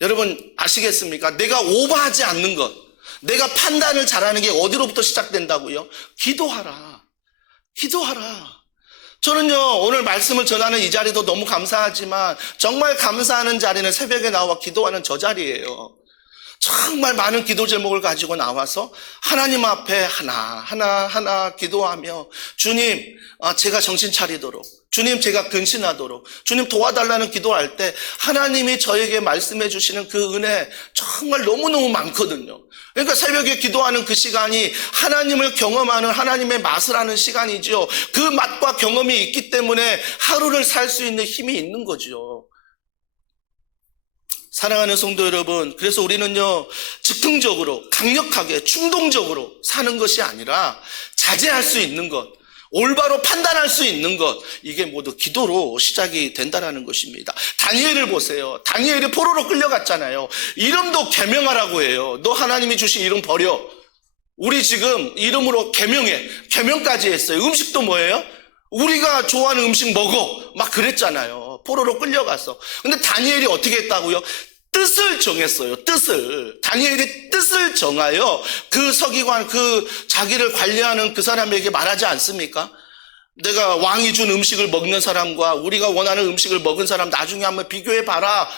여러분 아시겠습니까? 내가 오버하지 않는 것, 내가 판단을 잘하는 게 어디로부터 시작된다고요? 기도하라. 기도하라. 저는요, 오늘 말씀을 전하는 이 자리도 너무 감사하지만 정말 감사하는 자리는 새벽에 나와 기도하는 저 자리예요. 정말 많은 기도 제목을 가지고 나와서 하나님 앞에 하나 기도하며 주님, 제가 정신 차리도록, 주님 제가 근신하도록, 주님 도와달라는 기도할 때 하나님이 저에게 말씀해 주시는 그 은혜 정말 너무너무 많거든요. 그러니까 새벽에 기도하는 그 시간이 하나님을 경험하는 하나님의 맛을 하는 시간이지요. 그 맛과 경험이 있기 때문에 하루를 살 수 있는 힘이 있는 거죠. 사랑하는 성도 여러분, 그래서 우리는요, 즉흥적으로, 강력하게, 충동적으로 사는 것이 아니라 자제할 수 있는 것, 올바로 판단할 수 있는 것, 이게 모두 기도로 시작이 된다는 것입니다. 다니엘을 보세요. 다니엘이 포로로 끌려갔잖아요. 이름도 계명하라고 해요. 너 하나님이 주신 이름 버려. 우리 지금 이름으로 계명해. 계명까지 했어요. 음식도 뭐예요? 우리가 좋아하는 음식 먹어. 막 그랬잖아요. 포로로 끌려가서. 근데 다니엘이 어떻게 했다고요? 뜻을 정했어요. 뜻을. 다니엘이 뜻을 정하여 그 서기관, 그 자기를 관리하는 그 사람에게 말하지 않습니까? 내가 왕이 준 음식을 먹는 사람과 우리가 원하는 음식을 먹은 사람 나중에 한번 비교해 봐라.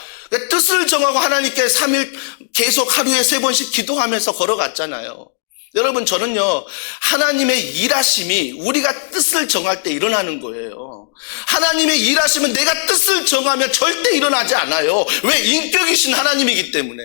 뜻을 정하고 하나님께 3일 계속 하루에 3번씩 기도하면서 걸어갔잖아요. 여러분, 저는요, 하나님의 일하심이 우리가 뜻을 정할 때 일어나는 거예요. 하나님의 일하심은 내가 뜻을 정하면 절대 일어나지 않아요. 왜? 인격이신 하나님이기 때문에.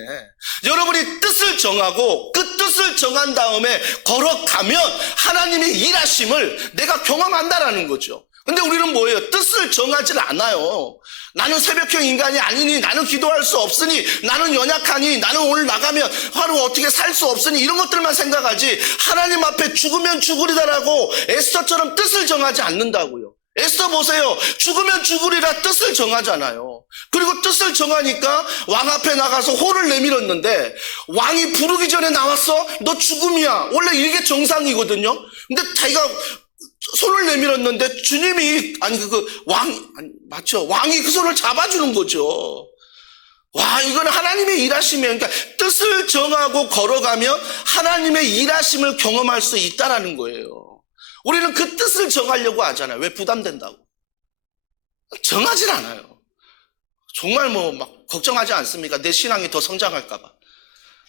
여러분이 뜻을 정하고 그 뜻을 정한 다음에 걸어가면 하나님의 일하심을 내가 경험한다라는 거죠. 근데 우리는 뭐예요? 뜻을 정하지 않아요. 나는 새벽형 인간이 아니니, 나는 기도할 수 없으니, 나는 연약하니, 나는 오늘 나가면 하루 어떻게 살 수 없으니, 이런 것들만 생각하지 하나님 앞에 죽으면 죽으리다라고 에스더처럼 뜻을 정하지 않는다고요. 에스더 보세요. 죽으면 죽으리라 뜻을 정하잖아요. 그리고 뜻을 정하니까 왕 앞에 나가서 호를 내밀었는데 왕이 부르기 전에 나왔어? 너 죽음이야. 원래 이게 정상이거든요. 근데 자기가 손을 내밀었는데 주님이 왕이 그 손을 잡아주는 거죠. 와, 이건 하나님의 일하심이에요. 그러니까 뜻을 정하고 걸어가면 하나님의 일하심을 경험할 수 있다라는 거예요. 우리는 그 뜻을 정하려고 하잖아요. 왜? 부담된다고. 정하진 않아요. 정말 막 걱정하지 않습니까? 내 신앙이 더 성장할까 봐.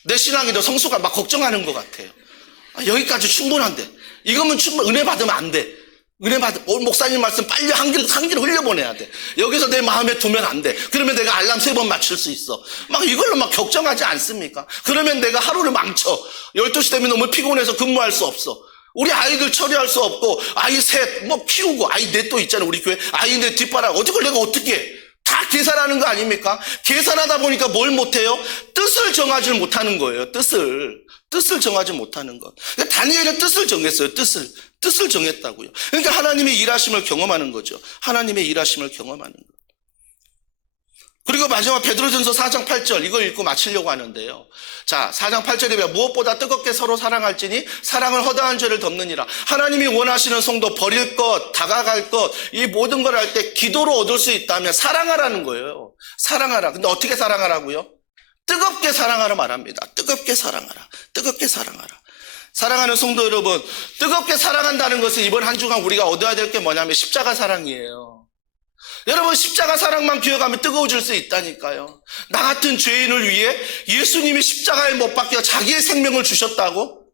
내 신앙이 더 성숙할 막 걱정하는 것 같아요. 여기까지 충분한데. 이거면 은혜 받으면 안 돼. 목사님 말씀 빨리 한 길로 흘려보내야 돼. 여기서 내 마음에 두면 안 돼. 그러면 내가 알람 3번 맞출 수 있어. 이걸로 걱정하지 않습니까? 그러면 내가 하루를 망쳐. 12시 되면 너무 피곤해서 근무할 수 없어. 우리 아이들 처리할 수 없고, 아이 셋, 키우고, 아이 넷 또 있잖아, 우리 교회. 아이 넷 뒷바라. 어떻게 내가 어떻게 해? 다 계산하는 거 아닙니까? 계산하다 보니까 뭘 못해요? 뜻을 정하지 못하는 거예요. 뜻을 정하지 못하는 것. 그러니까 다니엘은 뜻을 정했어요. 뜻을 정했다고요. 그러니까 하나님의 일하심을 경험하는 거죠. 하나님의 일하심을 경험하는 것. 그리고 마지막 베드로전서 4장 8절 이거 읽고 마치려고 하는데요. 자, 4장 8절에 보면 무엇보다 뜨겁게 서로 사랑할지니 사랑은 허다한 죄를 덮느니라. 하나님이 원하시는 성도 버릴 것, 다가갈 것, 이 모든 걸 할 때 기도로 얻을 수 있다면 사랑하라는 거예요. 사랑하라. 근데 어떻게 사랑하라고요? 뜨겁게 사랑하라 말합니다. 뜨겁게 사랑하라. 뜨겁게 사랑하라. 사랑하는 성도 여러분, 뜨겁게 사랑한다는 것은 이번 한 주간 우리가 얻어야 될 게 뭐냐면 십자가 사랑이에요. 여러분, 십자가 사랑만 기억하면 뜨거워질 수 있다니까요. 나 같은 죄인을 위해 예수님이 십자가에 못 박혀 자기의 생명을 주셨다고?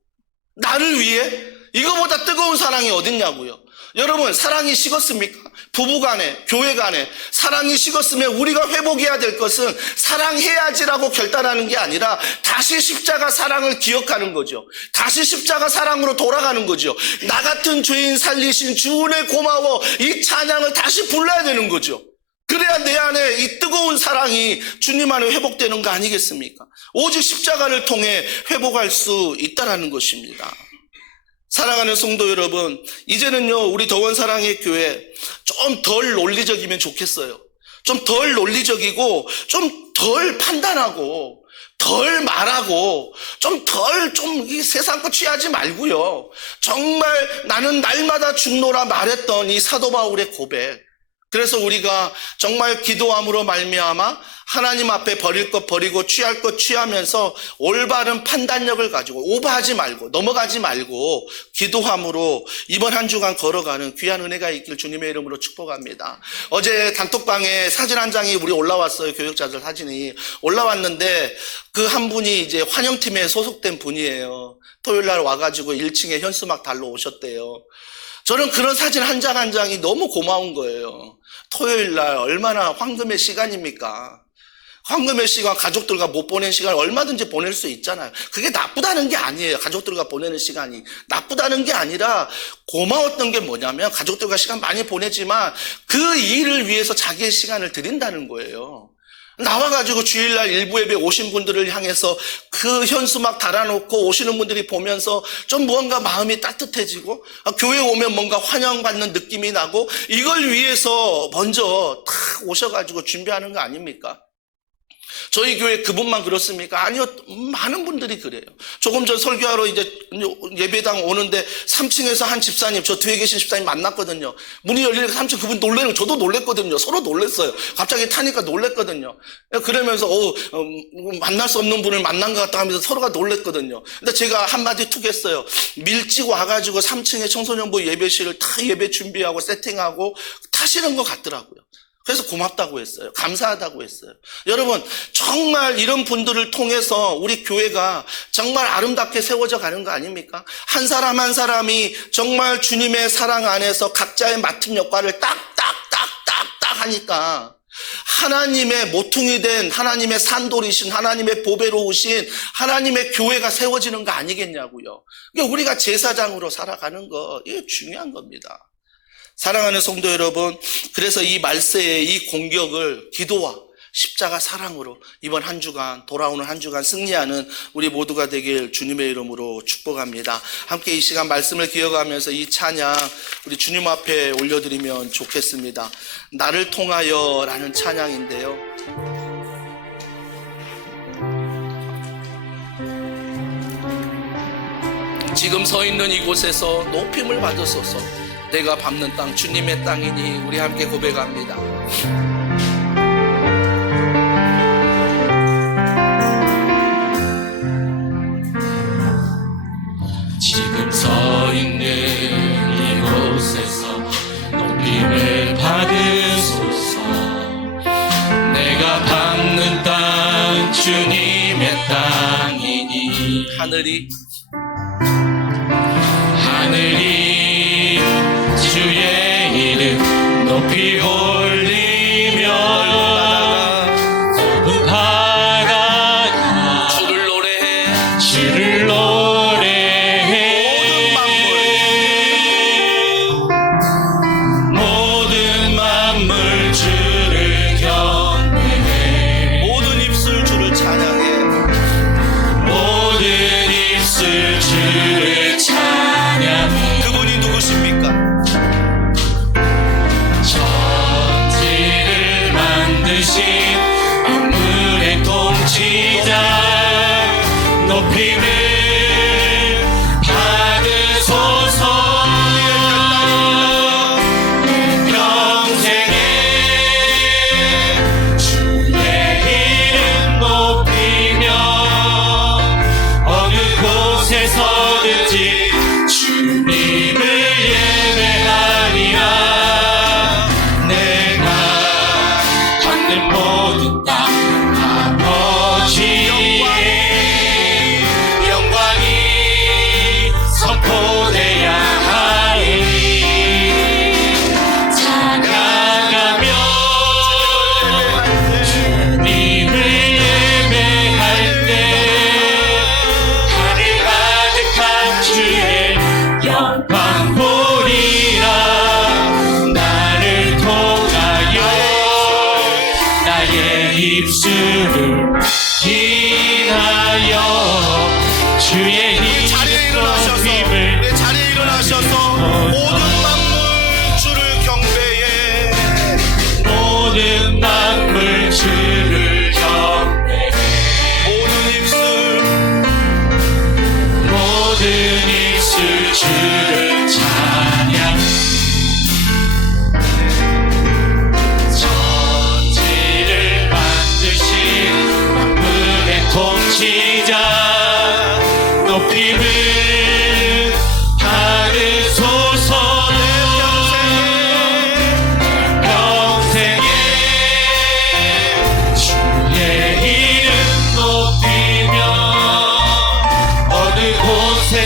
나를 위해? 이거보다 뜨거운 사랑이 어딨냐고요. 여러분, 사랑이 식었습니까? 부부간에, 교회간에 사랑이 식었으면 우리가 회복해야 될 것은 사랑해야지라고 결단하는 게 아니라 다시 십자가 사랑을 기억하는 거죠. 다시 십자가 사랑으로 돌아가는 거죠. 나 같은 죄인 살리신 주 은혜 고마워, 이 찬양을 다시 불러야 되는 거죠. 그래야 내 안에 이 뜨거운 사랑이 주님 안에 회복되는 거 아니겠습니까? 오직 십자가를 통해 회복할 수 있다는 것입니다. 사랑하는 성도 여러분, 이제는요, 우리 더원사랑의 교회 좀 덜 논리적이면 좋겠어요. 좀 덜 논리적이고, 좀 덜 판단하고, 덜 말하고, 이 세상 거 취하지 말고요. 정말 나는 날마다 죽노라 말했던 이 사도 바울의 고백, 그래서 우리가 정말 기도함으로 말미암아 하나님 앞에 버릴 것 버리고 취할 것 취하면서 올바른 판단력을 가지고 오버하지 말고 넘어가지 말고 기도함으로 이번 한 주간 걸어가는 귀한 은혜가 있길 주님의 이름으로 축복합니다. 어제 단톡방에 사진 한 장이 우리 올라왔어요. 교육자들 사진이 올라왔는데 그 한 분이 이제 환영팀에 소속된 분이에요. 토요일 날 와가지고 1층에 현수막 달러 오셨대요. 저는 그런 사진 한 장 한 장이 너무 고마운 거예요. 토요일 날 얼마나 황금의 시간입니까? 황금의 시간, 가족들과 못 보낸 시간 얼마든지 보낼 수 있잖아요. 그게 나쁘다는 게 아니에요. 가족들과 보내는 시간이 나쁘다는 게 아니라 고마웠던 게 뭐냐면 가족들과 시간 많이 보내지만 그 일을 위해서 자기의 시간을 드린다는 거예요. 나와가지고 주일날 일부 예배 오신 분들을 향해서 그 현수막 달아놓고 오시는 분들이 보면서 좀 무언가 마음이 따뜻해지고 교회 오면 뭔가 환영받는 느낌이 나고 이걸 위해서 먼저 탁 오셔가지고 준비하는 거 아닙니까? 저희 교회 그분만 그렇습니까? 아니요. 많은 분들이 그래요. 조금 전 설교하러 이제 예배당 오는데 3층에서 한 집사님, 저 뒤에 계신 집사님 만났거든요. 문이 열리니까 3층 그분 놀래는 거 저도 놀랬거든요. 서로 놀랬어요. 갑자기 타니까 놀랬거든요. 그러면서 만날 수 없는 분을 만난 것 같다 하면서 서로가 놀랬거든요. 근데 제가 한마디 툭 했어요. 밀집 와가지고 3층에 청소년부 예배실을 다 예배 준비하고 세팅하고 타시는 것 같더라고요. 그래서 고맙다고 했어요. 감사하다고 했어요. 여러분, 정말 이런 분들을 통해서 우리 교회가 정말 아름답게 세워져 가는 거 아닙니까? 한 사람 한 사람이 정말 주님의 사랑 안에서 각자의 맡은 역할을 딱딱딱딱딱 하니까 하나님의 모퉁이 된 하나님의 산돌이신 하나님의 보배로우신 하나님의 교회가 세워지는 거 아니겠냐고요. 그러니까 우리가 제사장으로 살아가는 거, 이게 중요한 겁니다. 사랑하는 성도 여러분, 그래서 이 말세의 이 공격을 기도와 십자가 사랑으로 이번 한 주간 돌아오는 한 주간 승리하는 우리 모두가 되길 주님의 이름으로 축복합니다. 함께 이 시간 말씀을 기억하면서 이 찬양 우리 주님 앞에 올려드리면 좋겠습니다. 나를 통하여 라는 찬양인데요, 지금 서 있는 이곳에서 높임을 받으소서. 내가 밟는 땅 주님의 땅이니 우리 함께 고백합니다. 지금 서 있는 이곳에서 높임을 받으소서. 내가 밟는 땅 주님의 땅이니 하늘이 주의 이름 높이 올리며 온 바다가 주를 노래해. 주를 노래해. 모든 만물 주를 경배해. 모든 입술 주를 찬양해. 모든 입술 주를 찬양해. 그분이 누구십니까? 천지를 만드신 만물의 통치자 높임을 받으소서. 내 평생에 주의 이름 높이며 어느 곳에서든지 주님을 예배하리라. 내가 받는 모든 땅 아버지의 영광이 선포되야 하리니 찬양하며 주님을 예배할 때 하늘 가득한 주의 영광 보리라. 나를 통하여 나의 입술을 인하여 주의 자리에 이름 일어나셔서 높임을 내 자리에 일어나셔서 모든 만물 주를 경배해. 모든 만물 주를 경배해. 모든 입술 모든 입술 주를 찬양.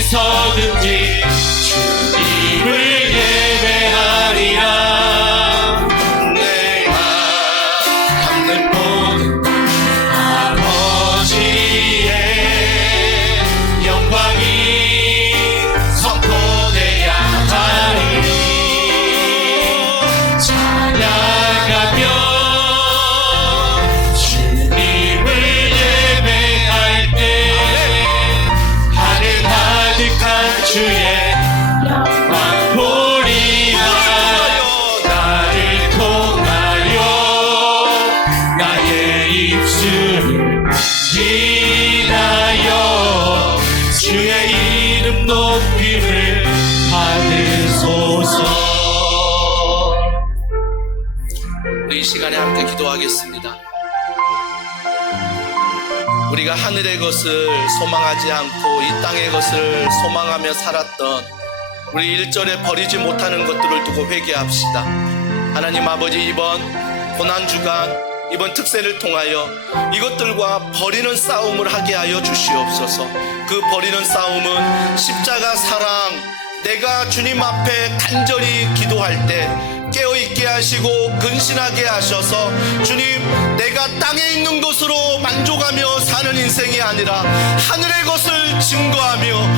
어디서든지 주님을 예배하리라. 내가 갖는 모든 아버지의 영광이 선포되야 하리니 찬양하며 주님을 예배할 때 하늘 가득한 주의 영광 보리라. 나를 통하여 나의 입술을 인하여 주의 이름 높임을 받으소서. 우리 이 시간에 함께 기도하겠습니다. 우리가 하늘의 것을 소망하지 않고 이 땅의 것을 소망하며 살았던 우리 1절에 버리지 못하는 것들을 두고 회개합시다. 하나님 아버지, 이번 고난주간, 이번 특세를 통하여 이것들과 버리는 싸움을 하게 하여 주시옵소서. 그 버리는 싸움은 십자가 사랑, 내가 주님 앞에 간절히 기도할 때 깨어있게 하시고 근신하게 하셔서 주님, 내가 땅에 있는 것으로 만족하며 사는 인생이 아니라 하늘의 것을 증거하며